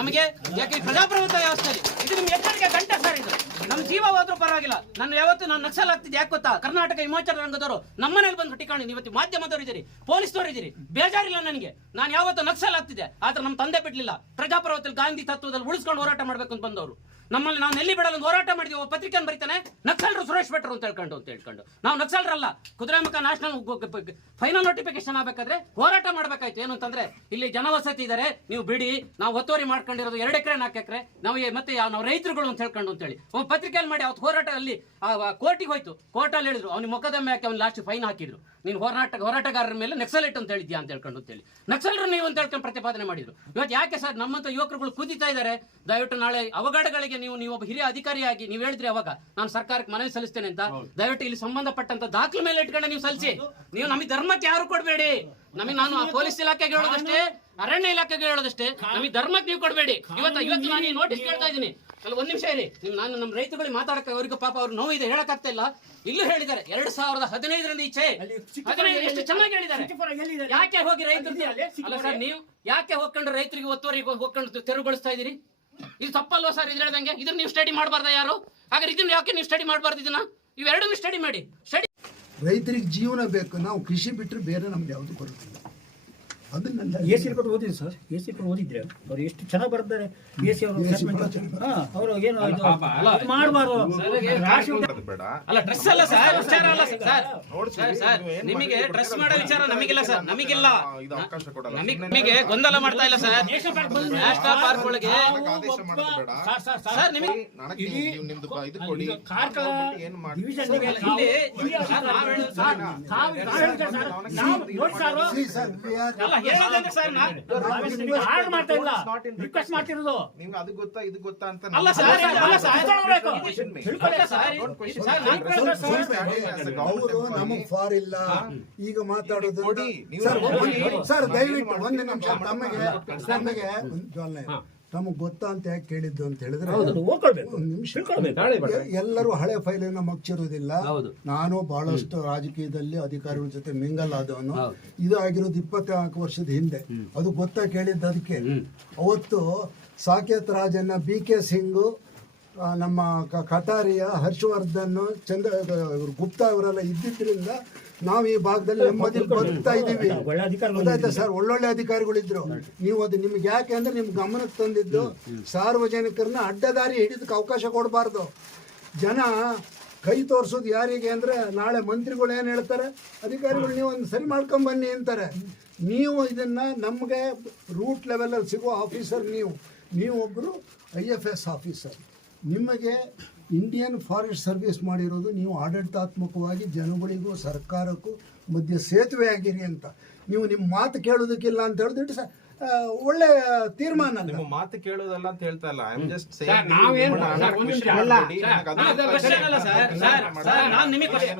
ನಮಗೆ ಯಾಕೆ ಪ್ರಜಾಪ್ರಭುತ್ವ ವ್ಯವಸ್ಥೆಯಲ್ಲಿ ಇದು ನಿಮ್ಗೆ ಎಚ್ಚರಿಕೆ ಗಂಟೆ ಸರ್ ಇದು. ನಮ್ಮ ಜೀವ ಹೋದ್ರೂ ಪರವಾಗಿಲ್ಲ. ನನ್ನ ಯಾವತ್ತು ನಾನು ನಕ್ಸಲ್ ಆಗ್ತಿದ್ದೆ ಯಾಕೆ ಗೊತ್ತಾ? ಕರ್ನಾಟಕ ಹಿಮಾಚಲ ರಂಗದವರು ನಮ್ಮನೇಲಿ ಬಂದು ಟಿಕಾಣಿ ಇವತ್ತು ಮಾಧ್ಯಮದವರು ಇದ್ದೀರಿ ಪೊಲೀಸ್ನವರು ಇದ್ದೀರಿ ಬೇಜಾರಿಲ್ಲ ನನಗೆ. ನಾನು ಯಾವತ್ತು ನಕ್ಸಲ್ ಆಗ್ತಿದ್ದೆ ಆದ್ರೆ ನಮ್ಮ ತಂದೆ ಬಿಡ್ಲಿಲ್ಲ. ಪ್ರಜಾಪ್ರಭುತ್ವದಲ್ಲಿ ಗಾಂಧಿ ತತ್ವದಲ್ಲಿ ಉಳಿಸ್ಕೊಂಡು ಹೋರಾಟ ಮಾಡ್ಬೇಕು ಅಂತ ಬಂದವರು. ನಮ್ಮಲ್ಲಿ ನಾವು ನೆಲ್ಲಿ ಬಿಡಲ್ಲ ಹೋರಾಟ ಮಾಡಿದ್ವಿ ಪತ್ರಿಕೆ ಬರೀತಾನೆ, ನಕ್ಸಲರು ಸುರೇಶ್ ಭಟ್ರು ಅಂತ ಹೇಳ್ಕೊಂಡು ಅಂತ ಹೇಳ್ಕೊಂಡು. ನಾವು ನಕ್ಸಲರಲ್ಲ, ಕುದುರೆಮುಖ ನ್ಯಾಷನಲ್ ಫೈನಲ್ ನೋಟಿಫಿಕೇಶನ್ ಆಗಬೇಕಾದ್ರೆ ಹೋರಾಟ ಮಾಡ್ಬೇಕಾಯ್ತು. ಏನು ಅಂತಂದ್ರೆ, ಇಲ್ಲಿ ಜನವಸತಿ ಇದ್ದಾರೆ ನೀವು ಬಿಡಿ, ನಾವು ಒತ್ತುವರಿ ಮಾಡ್ಕೊಂಡಿರೋದು ಎರಡು ಎಕರೆ, ನಾಲ್ಕು ಎಕರೆ, ನಾವು ಮತ್ತೆ ಯಾವ- ನಾವು ರೈತರುಗಳು ಅಂತ ಹೇಳ್ಕೊಂಡು ಅಂತೇಳಿ ಅವ್ನು ಪತ್ರಿಕೆಯಲ್ಲಿ ಮಾಡಿ, ಅವತ್ತು ಹೋರಾಟ ಅಲ್ಲಿ ಕೋರ್ಟಿಗೆ ಹೋಯ್ತು. ಕೋರ್ಟಲ್ಲಿ ಹೇಳಿದ್ರು, ಅವ್ನಿಗೆ ಮೊಕದ್ದಮೆ ಹಾಕಿ, ಅವ್ನು ಲಾಸ್ಟ್ ಫೈನ್ ಹಾಕಿದ್ರು. ನೀನು ಹೋರಾಟ ಹೋರಾಟಗಾರರ ಮೇಲೆ ನಕ್ಸಲೈಟ್ ಅಂತ ಹೇಳಿದ್ಯಾ ಅಂತ ಹೇಳ್ಕೊಂಡು ಅಂತೇಳಿ. ನಕ್ಸಲರು ನೀವು ಅಂತ ಹೇಳ್ಕೊಂಡು ಪ್ರತಿಪಾದನೆ ಮಾಡಿದ್ರು. ಇವತ್ತು ಯಾಕೆ ಸರ್ ನಮ್ಮಂತ ಯುವಕರುಗಳು ಕುದಿತಾ ಇದ್ದಾರೆ? ದಯವಿಟ್ಟು ನಾಳೆ ಅವಘಡಗಳಿಗೆ ನೀವು ನೀವು ಒಬ್ಬ ಹಿರಿಯ ಅಧಿಕಾರಿಯಾಗಿ ನೀವು ಹೇಳಿದ್ರಿ ಅವಾಗ ನಾನು ಸರ್ಕಾರಕ್ಕೆ ಮನವಿ ಸಲ್ಲಿಸ್ತೇನೆ ಅಂತ. ದಯವಿಟ್ಟು ಇಲ್ಲಿ ಸಂಬಂಧಪಟ್ಟಂತ ದಾಖಲೆ ಮೇಲೆ ಇಟ್ಕೊಂಡು ನೀವು ಸಲ್ಲಿಸಿ. ನೀವು ನಮಗೆ ಧರ್ಮಕ್ಕೆ ಯಾರು ಕೊಡಬೇಡಿ? ನಮಗೆ ನಾನು ಪೊಲೀಸ್ ಇಲಾಖೆಗೆ ಹೇಳೋದಷ್ಟೇ ಅರಣ್ಯ ಇಲಾಖೆಗೆ ಹೇಳೋದಷ್ಟೇ. ನಮಗೆ ಧರ್ಮಕ್ಕೆ ನೀವು ಕೊಡಬೇಡಿ. ಇವತ್ತು ಇವತ್ತು ನಾನು ನೋಟಿಸ್ ಕೇಳ್ತಾ ಇದ್ದೀನಿ. ಅಲ್ಲ ಒಂದು ನಿಮಿಷ ಇರಿ. ನಿಮ್ಮ ನಾನು ನಮ್ಮ ರೈತರುಗಳಿಗೆ ಮಾತಾಡಕ್ಕೆ ಅವ್ರಿಗೆ ಪಾಪ ಅವ್ರು ನೋವು ಇದೆ ಹೇಳಕ್ಕಾಗ್ತಾ ಇಲ್ಲ. ಇಲ್ಲೂ ಹೇಳಿದ್ದಾರೆ ಎರಡ್ ಸಾವಿರದ ಹದಿನೈದರಿಂದ ಈಚೆ. ಹದಿನೈದು ಎಷ್ಟು ಚೆನ್ನಾಗಿ ಹೇಳಿದ್ದಾರೆ. ಯಾಕೆ ಹೋಗಿ ರೈತರು ಅಲ್ಲ ಸರ್ ನೀವು ಯಾಕೆ ಹೋಗ್ಕೊಂಡು ರೈತರಿಗೆ ಒತ್ತುವರಿಗೆ ಹೋಗ್ಕೊಂಡು ತೆರವುಗೊಳಿಸ್ತಾ ಇದೀರಿ ಇದು ತಪ್ಪಲ್ವಾ ಸರ್ ಇದು ಹೇಳ್ದಂಗೆ ಇದನ್ನ ನೀವು ಸ್ಟಡಿ ಮಾಡಬಾರ್ದ ಯಾರು? ಹಾಗಾದ್ರೆ ಇದನ್ನ ಯಾಕೆ ನೀವು ಸ್ಟಡಿ ಮಾಡಬಾರ್ದು ಇದನ್ನ? ಇವೆರಡನ್ನೂ ಸ್ಟಡಿ ಮಾಡಿ. ಸ್ಟಡಿ ರೈತರಿಗೆ ಜೀವನ ಬೇಕು ನಾವು ಕೃಷಿ ಬಿಟ್ಟರೆ ಬೇರೆ ನಮ್ಗೆ ಯಾವುದು ಬರೋದಿಲ್ಲ. ಅದನ್ನೆಲ್ಲ ಎ ಸಿ ರಿಪೋರ್ಟ್ ಓದಿದ್ರು ಸರ್ ಎ ಸಿ ರಿಪೋರ್ಟ್ ಓದಿದ್ರೆ ಅವ್ರು ಎಷ್ಟು ಚೆನ್ನಾಗಿ ಬರ್ತಾರೆ ಎ ಸಿ ಅವರು ಹಾ ಅವರು ಏನು ಇದು ಮಾಡಬಾರ್ದು. ಬೇಡ. ಅಲ್ಲ ಡ್ರೆಸ್ ಅಲ್ಲ ಸರ್ ವಿಚಾರ ಅಲ್ಲ ಸರ್ ಸರ್ ಸರ್ ನಿಮಗೆ ಡ್ರೆಸ್ ಮಾಡೋ ವಿಚಾರ ನಮಗಿಲ್ಲ ಸರ್ ನಮಗಿಲ್ಲ. ಇದು ಅವಕಾಶ ಕೊಡಲ್ಲ. ನಮಗೆ ನಮಗೆ ಗೊಂದಲ ಮಾಡ್ತಾ ಇಲ್ಲ ಸರ್. ನ್ಯಾಷನಲ್ ಪಾರ್ಕ್ ಒಳಗೆ ಆದೇಶ ಮಾಡೋದು ಬೇಡ ಸರ್, ಸರ್, ಸರ್, ಸರ್ ನಿಮಗೆ ನನಗೆ ನೀವು ನಿಮ್ದು ಇದು ಕೊಡಿ. ಈಗ ಕಾರ್ಕಳ ನೋಡ್ಬಿಟ್ಟು ಏನ್ ಮಾಡಿ? ಇಲ್ಲಿ ನಾವು- ಸರ್, ನಾವ್ ಹೇಳೋದು ಸರ್, ತಾವು- ತಾವು ಸರ್, ನಾವು ನೋಡಿ ಸರ್, ಅಲ್ಲ ಸರ್ ನಾನು ನಿಮಗೆ ಹಾಳು ಮಾಡ್ತಾ ಇಲ್ಲ ರಿಕ್ವೆಸ್ಟ್ ಮಾಡ್ತಿರೋದು ನಿಮ್ಗೆ ಅದು ಗೊತ್ತಾ ಇದು ಗೊತ್ತಾ ಅಂತ ಅಲ್ಲ ಸರ್ ಅಲ್ಲ ಸರ್ ತಿಳ್ಕೊಳ್ಬೇಕು. ಅಲ್ಲ ಸರ್ ಇದು- ಸರ್ ನಾನ್ ಅವರು ನಮಗೆ ಫಾರ್ ಇಲ್ಲ ಈಗ ಮಾತಾಡೋದು ಕೊಡಿ, ನೀವು ಸರ್ ಕೊಡಿ. ಒಂದು- ಸರ್ ದಯವಿಟ್ಟು ಒಂದು ನಿಮಿಷ ತಮಗೆ ತಮಗೆ ನಮಗೆ ಗೊತ್ತಾ ಅಂತ ಯಾಕೆ ಕೇಳಿದ್ದು ಅಂತ ಹೇಳಿದ್ರೆ ಹೋಗ್ಕೊಳ್ಬೇಕು. ಒಂದು ನಿಮಿಷ. ತಿಳ್ಕೊಳ್ಬೇಕು. ಎಲ್ಲರೂ ಹಳೆ ಫೈಲನ್ನ ಮಗ್ಚಿರೋದಿಲ್ಲ. ಹೌದು. ನಾನು ಬಹಳಷ್ಟು ರಾಜಕೀಯದಲ್ಲಿ ಅಧಿಕಾರಿಗಳ ಜೊತೆ ಮಿಂಗಲ್ ಆದವನು. ಹೌದು. ಇದು ಆಗಿರೋದು ಇಪ್ಪತ್ನಾಲ್ಕು ವರ್ಷದ ಹಿಂದೆ. ಅದು ಗೊತ್ತಾ ಕೇಳಿದ್ದ ಅದಕ್ಕೆ. ಅವತ್ತು ಸಾಕೇತ್ ರಾಜನ್ನ ಬಿ ಕೆ ಸಿಂಗು ಆ, ನಮ್ಮ ಕ- ಕಟಾರಿಯ ಹರ್ಷವರ್ಧನ್ ಚಂದ್ರ ಇವ್ರು ಗುಪ್ತಾ ಇವರೆಲ್ಲ ಇದ್ದಿದ್ರಿಂದ ನಾವು ಈ ಭಾಗದಲ್ಲಿ ನೆಮ್ಮದಿ ಬದುಕ್ತಾ ಇದ್ದೀವಿ. ಗೊತ್ತಾಯ್ತಾ ಸರ್? ಒಳ್ಳೊಳ್ಳೆ ಅಧಿಕಾರಿಗಳಿದ್ರು ನೀವು ಅದು ನಿಮ್ಗೆ ಯಾಕೆ ಅಂದ್ರೆ ನಿಮ್ ಗಮನಕ್ಕೆ ತಂದಿದ್ದು ಸಾರ್ವಜನಿಕರನ್ನ ಅಡ್ಡದಾರಿ ಹಿಡಿದಕ್ಕೆ ಅವಕಾಶ ಕೊಡಬಾರ್ದು. ಜನ ಕೈ ತೋರಿಸೋದು ಯಾರಿಗೆ ಅಂದ್ರೆ ನಾಳೆ ಮಂತ್ರಿಗಳು ಏನು ಹೇಳ್ತಾರೆ? ಅಧಿಕಾರಿಗಳು ನೀವು ಒಂದು ಸರಿ ಮಾಡ್ಕೊಂಬನ್ನಿ ಅಂತಾರೆ. ನೀವು ಇದನ್ನ ನಮಗೆ ರೂಟ್ ಲೆವೆಲಲ್ಲಿ ಸಿಗೋ ಆಫೀಸರ್ ನೀವು. ನೀವೊಬ್ಬರು ಐ ಎಫ್ ಎಸ್ ಆಫೀಸರ್ ನಿಮಗೆ ಇಂಡಿಯನ್ ಫಾರೆಸ್ಟ್ ಸರ್ವಿಸ್ ಮಾಡಿರೋದು ನೀವು ಆಡಳಿತಾತ್ಮಕವಾಗಿ ಜನಗಳಿಗೂ ಸರ್ಕಾರಕ್ಕೂ ಮಧ್ಯ ಸೇತುವೆ ಆಗಿರಿ ಅಂತ. ನೀವು ನಿಮ್ಮ ಮಾತು ಕೇಳೋದಕ್ಕಿಲ್ಲ ಅಂತ ಹೇಳಿದ್ರೆ ಒಳ್ಳೆ ತೀರ್ಮಾನ ನಿಮ್ಮ ಮಾತು ಕೇಳೋದಲ್ಲ ಅಂತ ಹೇಳ್ತಾ ಇಲ್ಲ. ಐ ಆಮ್ ಜಸ್ಟ್ ನಾವೇನು ನಿಮಿಷ. ಅಲ್ಲ, ಸರ್, ನಿಮಗೆ ಸರ್,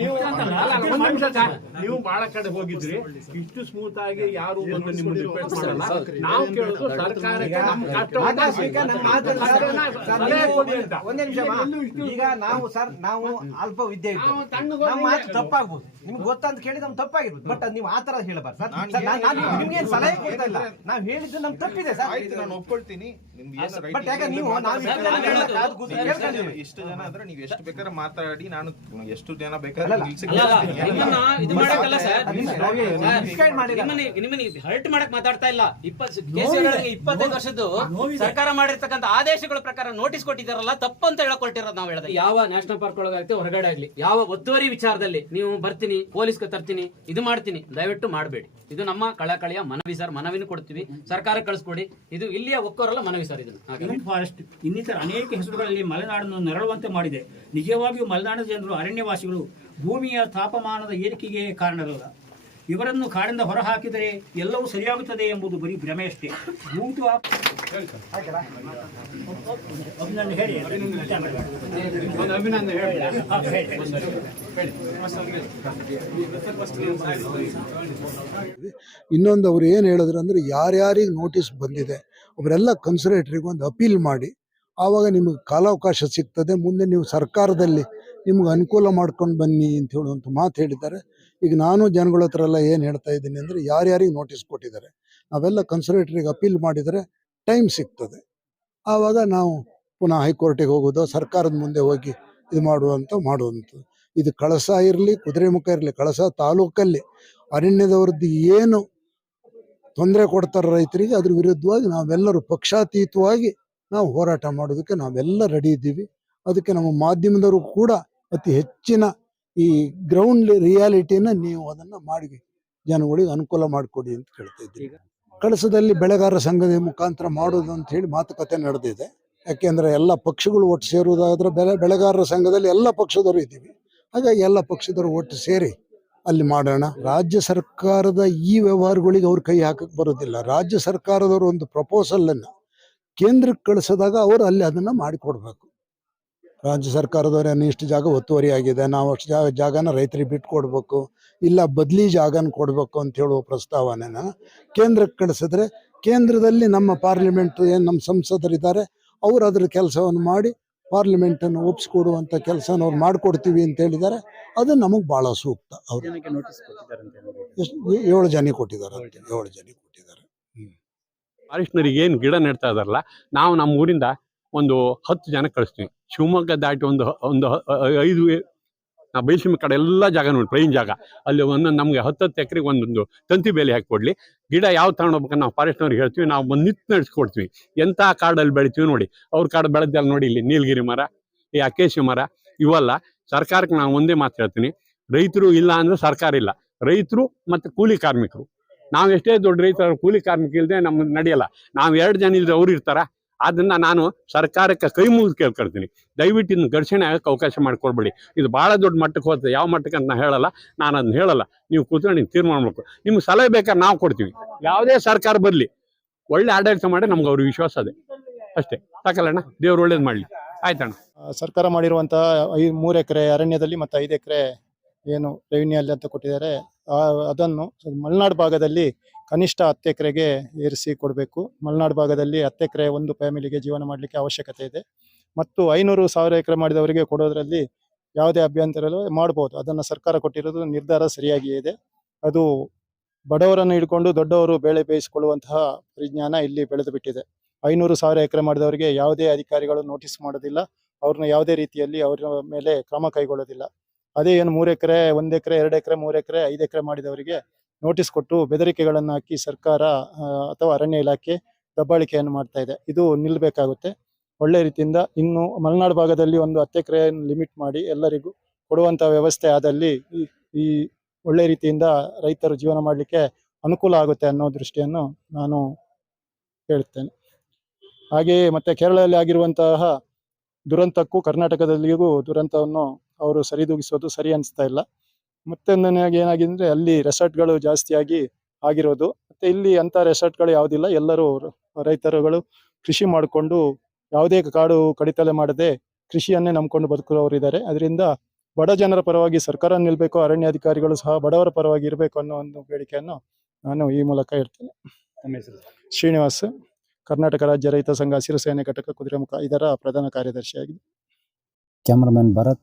ನೀವು ಅಲ್ಲ, ಅಲ್ಲ, ನಿಮಿಷ ಸರ್. ನೀವು ಬಹಳ ಕಡೆ ಹೋಗಿದ್ರಿ. ಇಷ್ಟು ಸ್ಮೂತ್ ಆಗಿ ಯಾರು ಬಂದು ನಿಮ್ಮ ಮಾಡಲ್ಲ. ನಾವು ಕೇಳೋದು ಸರ್ಕಾರಕ್ಕೆ ನಮ್ಮ ಒಂದೇ ನಿಮಿಷ ಈಗ ನಾವು ಸರ್ ನಾವು ಅಲ್ಪ ವಿದ್ಯೆ ಮಾತು ತಪ್ಪಾಗ್ಬೋದು. ನಿಮ್ಗೆ ಗೊತ್ತಂತ ಅಂತ ಕೇಳಿ ನಮ್ ತಪ್ಪಾಗಿರ್ಬೋದು ಬಟ್ ನೀವು ಆ ತರ ಹೇಳಬಾರ್ದು ಸರ್. ಸರ್, ನಾನ್- ನಾನು ನಿಮ್ಗೆ ಏನ್ ಸಲಹೆ ಕೊಡ್ತಾ ಇಲ್ಲ. ನಾವು ಹೇಳಿದ್ದು ನಮ್ ತಪ್ಪಿದೆ ಸರ್. ಆಯ್ತು ನಾನು ಒಪ್ಕೊಳ್ತೀನಿ. ನಿಮ್ಗೆ ಏನು right ಬಟ್ ಯಾಕೆ ಇದೆ, ನೀವು ನಾವು ಮಾತಾಡಿ. ಇಷ್ಟು ಜನ ಗೊತ್ತು, ಎಷ್ಟು ಜನ- ಕೇಳ್ಕೊಂಡಿದ್ದೀವಿ. ಎಷ್ಟು ಜನ ಅಂದ್ರೆ ನೀವು ಎಷ್ಟು ಬೇಕಾದ್ರೆ ಮಾತಾಡಿ. ನಾನು ಎಷ್ಟು ಜನ ಬೇಕಾದ್ರೆ ನಿಲ್ಸಿ ಅಲ್ಲ, ಅಲ್ಲ, ಕಳಿಸ್ತೀನಿ. ನಿಮ್ಮನ್ನ ಇದು ನಿಮ್ಮನ್ನ ಹರ್ಟ್ ಮಾಡಕ್ ಮಾತಾಡ್ತಾ ಇಲ್ಲ. ಇಪ್ಪತ್ತೈದು ವರ್ಷದ್ದು ಸರ್ಕಾರ ಮಾಡಿರ್ತಕ್ಕಂಥ ಆದೇಶಗಳ ಪ್ರಕಾರ ನೋಟಿಸ್ ಕೊಟ್ಟಿದ್ದಾರಲ್ಲ ತಪ್ಪಂತ ಹೇಳ್ಕೊಳ್ತಿರೋದು ನಾವು ಹೇಳಿದ್ರೆ ಯಾವ ನ್ಯಾಷನಲ್ ಪಾರ್ಕ್ ಒಳಗಾಗ್ತಿ ಹೊರಗಡೆ ಆಗ್ಲಿ ಯಾವ ಒತ್ತುವರಿ ವಿಚಾರದಲ್ಲಿ ನೀವು ಬರ್ತೀನಿ ಪೊಲೀಸ್ ತರ್ತೀನಿ ಇದು ಮಾಡ್ತೀನಿ ದಯವಿಟ್ಟು ಮಾಡಬೇಡಿ. ಇದು ನಮ್ಮ ಕಳಕಳಿಯ ಮನವಿ ಸರ್ ಮನವಿನೂ ಕೊಡ್ತೀವಿ. ಸರ್ಕಾರ ಕಳಿಸ್ಕೊಡಿ. ಇದು ಇಲ್ಲಿಯ ಒಕ್ಕೋರಲ್ಲ ಮನವಿ ಸರ್ ಇದನ್ನು. ಫಾರೆಸ್ಟ್ ಇನ್ನಿತರ ಅನೇಕ ಹೆಸರುಗಳಲ್ಲಿ ಮಲೆನಾಡನ್ನು ನೆರಳುವಂತೆ ಮಾಡಿದೆ. ನಿಜವಾಗಿಯೂ ಮಲೆನಾಡಿನ ಜನರು ಅರಣ್ಯವಾಸಿಗಳು. ಭೂಮಿಯ ತಾಪಮಾನದ ಏರಿಕೆಗೆ ಕಾರಣರಲ್ಲ. ಇವರನ್ನು ಕಾಡಿಂದ ಹೊರಹಾಕಿದರೆ ಎಲ್ಲವೂ ಸರಿಯಾಗುತ್ತದೆ ಎಂಬುದು ಬರೀ ಹಾ, ಹೇಳಿ. ಇನ್ನೊಂದು ಅವ್ರು ಏನು ಹೇಳಿದ್ರು ಅಂದ್ರೆ ಯಾರ್ಯಾರಿಗೆ ನೋಟಿಸ್ ಬಂದಿದೆ ಅವರೆಲ್ಲ ಕನ್ಸರ್ವೇಟ್ರಿಗೆ ಒಂದು ಅಪೀಲ್ ಮಾಡಿ. ಆವಾಗ ನಿಮಗೆ ಕಾಲಾವಕಾಶ ಸಿಗ್ತದೆ ಮುಂದೆ ನೀವು ಸರ್ಕಾರದಲ್ಲಿ ನಿಮ್ಗೆ ಅನುಕೂಲ ಮಾಡ್ಕೊಂಡು ಬನ್ನಿ ಅಂತ ಹೇಳುವಂಥ ಮಾತು ಹೇಳಿದ್ದಾರೆ. ಈಗ ನಾನು ಜನಗಳ ಹತ್ರ ಎಲ್ಲ ಏನು ಹೇಳ್ತಾ ಇದ್ದೀನಿ ಅಂದರೆ ಯಾರ್ಯಾರಿಗೆ ನೋಟಿಸ್ ಕೊಟ್ಟಿದ್ದಾರೆ, ನಾವೆಲ್ಲ ಕನ್ಸರ್ವೇಟ್ರಿಗೆ ಅಪೀಲ್ ಮಾಡಿದರೆ ಟೈಮ್ ಸಿಗ್ತದೆ. ಆವಾಗ ನಾವು ಪುನಃ ಹೈಕೋರ್ಟಿಗೆ ಹೋಗೋದು, ಸರ್ಕಾರದ ಮುಂದೆ ಹೋಗಿ ಇದು ಮಾಡುವಂಥ ಮಾಡುವಂಥದ್ದು. ಇದು ಕಳಸ ಇರಲಿ ಕುದುರೆಮುಖ ಇರಲಿ, ಕಳಸ ತಾಲೂಕಲ್ಲಿ ಅರಣ್ಯದವ್ರದ್ದು ಏನು ತೊಂದರೆ ಕೊಡ್ತಾರೆ ರೈತರಿಗೆ ಅದ್ರ ವಿರುದ್ಧವಾಗಿ ನಾವೆಲ್ಲರೂ ಪಕ್ಷಾತೀತವಾಗಿ ನಾವು ಹೋರಾಟ ಮಾಡೋದಕ್ಕೆ ನಾವೆಲ್ಲ ರೆಡಿ ಇದ್ದೀವಿ. ಅದಕ್ಕೆ ನಮ್ಮ ಮಾಧ್ಯಮದವರು ಕೂಡ ಅತಿ ಹೆಚ್ಚಿನ ಈ ಗ್ರೌಂಡ್ ರಿಯಾಲಿಟಿನ ನೀವು ಅದನ್ನ ಮಾಡಿ ಜನಗಳಿಗೆ ಅನುಕೂಲ ಮಾಡಿಕೊಡಿ ಅಂತ ಕೇಳ್ತಾ ಇದ್ದೀವಿ ಕಳಸದಲ್ಲಿ ಬೆಳೆಗಾರರ ಸಂಘದ ಮುಖಾಂತರ ಮಾಡೋದು ಅಂತ ಹೇಳಿ ಮಾತುಕತೆ ನಡೆದಿದೆ. ಯಾಕೆಂದ್ರೆ ಎಲ್ಲ ಪಕ್ಷಗಳು ಒಟ್ಟು ಸೇರುವುದಾದ್ರೆ ಬೆಳೆ ಬೆಳೆಗಾರರ ಸಂಘದಲ್ಲಿ ಎಲ್ಲ ಪಕ್ಷದವರು ಇದ್ದೀವಿ. ಹಾಗಾಗಿ ಎಲ್ಲ ಪಕ್ಷದವರು ಒಟ್ಟು ಸೇರಿ ಅಲ್ಲಿ ಮಾಡೋಣ. ರಾಜ್ಯ ಸರ್ಕಾರದ ಈ ವ್ಯವಹಾರಗಳಿಗೆ ಅವ್ರ ಕೈ ಹಾಕಕ್ ಬರೋದಿಲ್ಲ. ರಾಜ್ಯ ಸರ್ಕಾರದವರು ಒಂದು ಪ್ರಪೋಸಲ್ ಅನ್ನ ಕೇಂದ್ರಕ್ಕೆ ಕಳಿಸಿದಾಗ ಅವರು ಅಲ್ಲಿ ಅದನ್ನ ಮಾಡಿಕೊಡ್ಬೇಕು. ರಾಜ್ಯ ಸರ್ಕಾರದವ್ರು ಏನು ಇಷ್ಟು ಜಾಗ ಒತ್ತುವರಿ ಆಗಿದೆ ನಾವು ಅಷ್ಟು ಜಾಗ ಜಾಗನ ರೈತರಿಗೆ ಬಿಟ್ಟು ಕೊಡ್ಬೇಕು ಇಲ್ಲ ಬದಲಿ ಜಾಗನ ಕೊಡಬೇಕು ಅಂತ ಹೇಳುವ ಪ್ರಸ್ತಾವನೆನ ಕೇಂದ್ರಕ್ಕೆ ಕಳಿಸಿದ್ರೆ ಕೇಂದ್ರದಲ್ಲಿ ನಮ್ಮ ಪಾರ್ಲಿಮೆಂಟ್ ಏನು ನಮ್ಮ ಸಂಸದರಿದ್ದಾರೆ ಅವರು ಅದ್ರ ಕೆಲಸವನ್ನು ಮಾಡಿ ಪಾರ್ಲಿಮೆಂಟನ್ನು ಒಪ್ಪಿಸ್ಕೊಡುವಂಥ ಕೆಲಸನ ಅವ್ರು ಮಾಡಿಕೊಡ್ತೀವಿ ಅಂತ ಹೇಳಿದ್ದಾರೆ ಅದು ನಮಗೆ ಭಾಳ ಸೂಕ್ತ. ಅವರು. ಎಷ್ಟು ಏಳು ಜನ ಕೊಟ್ಟಿದ್ದಾರೆ ಅಂತೆ, ಏಳು ಜನ ಕೊಟ್ಟಿದ್ದಾರೆ. ಫಾರೆಸ್ಟ್ನರಿಗೆ ಏನು ಗಿಡ ನೆಡ್ತಾ ಇದಾರಲ್ಲ ನಾವು ನಮ್ಮ ಊರಿಂದ ಒಂದು ಹತ್ತು ಜನ ಕಳಿಸ್ತೀವಿ. ಶಿವಮೊಗ್ಗ ದಾಟಿ ಒಂದು ಒಂದು ಐದು ನಾವು ಬೈಸಿಮ ಕಡೆ ಎಲ್ಲ ಜಾಗ ನೋಡಿ ಪ್ರೈನ್ ಜಾಗ. ಅಲ್ಲಿ ಒಂದೊಂದು ನಮಗೆ ಹತ್ತತ್ತು ಎಕರೆಗೆ ಒಂದೊಂದು ತಂತಿ ಬೇಲಿ ಹಾಕಿಕೊಡ್ಲಿ. ಗಿಡ ಯಾವ ತಗೊಂಡೋಗ್ಬೇಕು ನಾವು ಫಾರೆಸ್ಟ್ನವ್ರಿಗೆ ಹೇಳ್ತೀವಿ, ನಾವು ಬಂದು ನಿಂತು ನಡೆಸ್ಕೊಡ್ತೀವಿ. ಎಂಥ ಕಾಡಲ್ಲಿ ಬೆಳಿತೀವಿ ನೋಡಿ. ಅವ್ರ ಕಾಡು ಬೆಳೆದಲ್ಲಿ ನೋಡಿ ಇಲ್ಲಿ? ನೀಲಗಿರಿ ಮರ, ಈ ಅಕೇಶಿ ಮರ, ಇವೆಲ್ಲ ಸರ್ಕಾರಕ್ಕೆ ನಾನು ಒಂದೇ ಮಾತು ಹೇಳ್ತೀನಿ. ರೈತರು ಇಲ್ಲ ಅಂದ್ರೆ ಸರ್ಕಾರ ಇಲ್ಲ. ರೈತರು ಮತ್ತು ಕೂಲಿ ಕಾರ್ಮಿಕರು. ನಾವು ಎಷ್ಟೇ ದೊಡ್ಡ ರೈತರು, ಕೂಲಿ ಕಾರ್ಮಿಕ ಇಲ್ಲದೆ ನಮ್ಗೆ ನಡೆಯಲ್ಲ. ನಾವು ಎರಡು ಜನ ಇಲ್ಲದೆ ಅವ್ರು ಇರ್ತಾರ. ಅದನ್ನ ನಾನು ಸರ್ಕಾರಕ್ಕೆ ಕೈ ಮುಗಿದು ಕೇಳ್ಕೊಳ್ತೀನಿ. ದಯವಿಟ್ಟು ಇನ್ನು ಘರ್ಷಣೆ ಆಗಕ್ಕೆ ಅವಕಾಶ ಮಾಡಿಕೊಡ್ಬೇಡಿ ಇದು ಭಾಳ ದೊಡ್ಡ ಮಟ್ಟಕ್ಕೆ ಹೋಗ್ತದೆ ಯಾವ ಮಟ್ಟಕ್ಕೆ ಅಂತ ನಾನು ಹೇಳಲ್ಲ. ನಾನು ಅದನ್ನ ಹೇಳಲ್ಲ. ನೀವು ಕೂತ್ಕೊಂಡು ನೀವು ತೀರ್ಮಾನ ಮಾಡ್ಬೇಕು ನಿಮ್ಗೆ ಸಲಹೆ ಬೇಕಾದ್ರೆ ನಾವು ಕೊಡ್ತೀವಿ. ಯಾವುದೇ ಸರ್ಕಾರ ಬರಲಿ. ಒಳ್ಳೆ ಆಡಳಿತ ಮಾಡಿ ನಮ್ಗೆ ಅವ್ರಿಗೆ ವಿಶ್ವಾಸ ಅದೇ. ಅಷ್ಟೇ. ಸಾಕಲ್ಲಣ್ಣ? ದೇವ್ರು ಒಳ್ಳೇದು ಮಾಡಲಿ. ಆಯ್ತಣ್ಣ. ಸರ್ಕಾರ ಮಾಡಿರುವಂತಹ ಮೂರು ಎಕರೆ ಅರಣ್ಯದಲ್ಲಿ ಮತ್ತು ಐದು ಎಕರೆ ಏನು ರೆವಿನ್ಯೂ ಅಲ್ಲಿ ಅಂತ ಕೊಟ್ಟಿದ್ದಾರೆ. ಅದನ್ನು ಮಲೆನಾಡು ಭಾಗದಲ್ಲಿ ಕನಿಷ್ಠ ಹತ್ತು ಎಕರೆಗೆ ಏರಿಸಿ ಕೊಡಬೇಕು. ಮಲೆನಾಡು ಭಾಗದಲ್ಲಿ ಹತ್ತು ಎಕರೆ ಒಂದು ಫ್ಯಾಮಿಲಿಗೆ ಜೀವನ ಮಾಡಲಿಕ್ಕೆ ಅವಶ್ಯಕತೆ ಇದೆ. ಮತ್ತು ಐನೂರು ಸಾವಿರ ಎಕರೆ ಮಾಡಿದವರಿಗೆ ಕೊಡೋದ್ರಲ್ಲಿ ಯಾವುದೇ ಅಭ್ಯಂತರ ಮಾಡಬಹುದು ಅದನ್ನು ಸರ್ಕಾರ ಕೊಟ್ಟಿರೋದು ನಿರ್ಧಾರ ಸರಿಯಾಗಿಯೇ ಇದೆ. ಅದು ಬಡವರನ್ನು ಹಿಡ್ಕೊಂಡು ದೊಡ್ಡವರು ಬೇಳೆ ಬೇಯಿಸಿಕೊಳ್ಳುವಂತಹ ಪರಿಜ್ಞಾನ ಇಲ್ಲಿ ಬೆಳೆದು ಬಿಟ್ಟಿದೆ. ಐನೂರು ಸಾವಿರ ಎಕರೆ ಮಾಡಿದವರಿಗೆ ಯಾವುದೇ ಅಧಿಕಾರಿಗಳು ನೋಟಿಸ್ ಮಾಡೋದಿಲ್ಲ. ಅವ್ರನ್ನ ಯಾವುದೇ ರೀತಿಯಲ್ಲಿ ಅವರ ಮೇಲೆ ಕ್ರಮ ಕೈಗೊಳ್ಳೋದಿಲ್ಲ. ಅದೇ ಏನು ಮೂರು ಎಕರೆ, ಒಂದು ಎಕರೆ, ಎರಡು ಎಕರೆ, ಮೂರು ಎಕರೆ, ಐದು ಎಕರೆ ಮಾಡಿದವರಿಗೆ ನೋಟಿಸ್ ಕೊಟ್ಟು ಬೆದರಿಕೆಗಳನ್ನು ಹಾಕಿ ಸರ್ಕಾರ ಅಥವಾ ಅರಣ್ಯ ಇಲಾಖೆ ದಬ್ಬಾಳಿಕೆಯನ್ನು ಮಾಡ್ತಾ ಇದೆ. ಇದು ನಿಲ್ಲಬೇಕಾಗುತ್ತೆ ಒಳ್ಳೆ ರೀತಿಯಿಂದ ಇನ್ನು ಮಲೆನಾಡು ಭಾಗದಲ್ಲಿ ಒಂದು ಹತ್ತು ಎಕರೆ ಲಿಮಿಟ್ ಮಾಡಿ ಎಲ್ಲರಿಗೂ ಕೊಡುವಂಥ ವ್ಯವಸ್ಥೆ ಆದಲ್ಲಿ ಈ- ಈ ಒಳ್ಳೆ ರೀತಿಯಿಂದ ರೈತರು ಜೀವನ ಮಾಡಲಿಕ್ಕೆ ಅನುಕೂಲ ಆಗುತ್ತೆ ಅನ್ನೋ ದೃಷ್ಟಿಯನ್ನು ನಾನು ಹೇಳ್ತೇನೆ ಹಾಗೆಯೇ ಮತ್ತೆ ಕೇರಳದಲ್ಲಿ ಆಗಿರುವಂತಹ ದುರಂತಕ್ಕೂ ಕರ್ನಾಟಕದಲ್ಲಿಗೂ ದುರಂತವನ್ನು ಅವರು ಸರಿದೂಗಿಸೋದು ಸರಿ ಅನಿಸ್ತಾ ಇಲ್ಲ. ಮತ್ತೆ ಏನಾಗಿದೆ ಅಂದ್ರೆ ಅಲ್ಲಿ ರೆಸಾರ್ಟ್ಗಳು ಜಾಸ್ತಿಯಾಗಿ ಆಗಿರೋದು. ಮತ್ತೆ ಇಲ್ಲಿ ಅಂತ ರೆಸಾರ್ಟ್ಗಳು ಯಾವುದಿಲ್ಲ. ಎಲ್ಲರೂ ರೈತರುಗಳು ಕೃಷಿ ಮಾಡಿಕೊಂಡು ಯಾವುದೇ ಕಾಡು ಕಡಿತಲೆ ಮಾಡದೆ ಕೃಷಿಯನ್ನೇ ನಂಬ್ಕೊಂಡು ಬದುಕುವವರು ಇದ್ದಾರೆ. ಅದರಿಂದ ಬಡ ಜನರ ಪರವಾಗಿ ಸರ್ಕಾರ ನಿಲ್ಬೇಕು ಅರಣ್ಯಾಧಿಕಾರಿಗಳು ಸಹ ಬಡವರ ಪರವಾಗಿ ಇರಬೇಕು ಅನ್ನೋ ಒಂದು ಬೇಡಿಕೆಯನ್ನು ನಾನು ಈ ಮೂಲಕ ಹೇಳ್ತೇನೆ ಶ್ರೀನಿವಾಸ್ ಕರ್ನಾಟಕ ರಾಜ್ಯ ರೈತ ಸಂಘ ಹಸಿರು ಸೇನೆ ಘಟಕ ಕುದುರೆಮುಖ ಇದರ ಪ್ರಧಾನ ಕಾರ್ಯದರ್ಶಿಯಾಗಿದೆ. ಕ್ಯಾಮರಾಮನ್ ಭರತ್.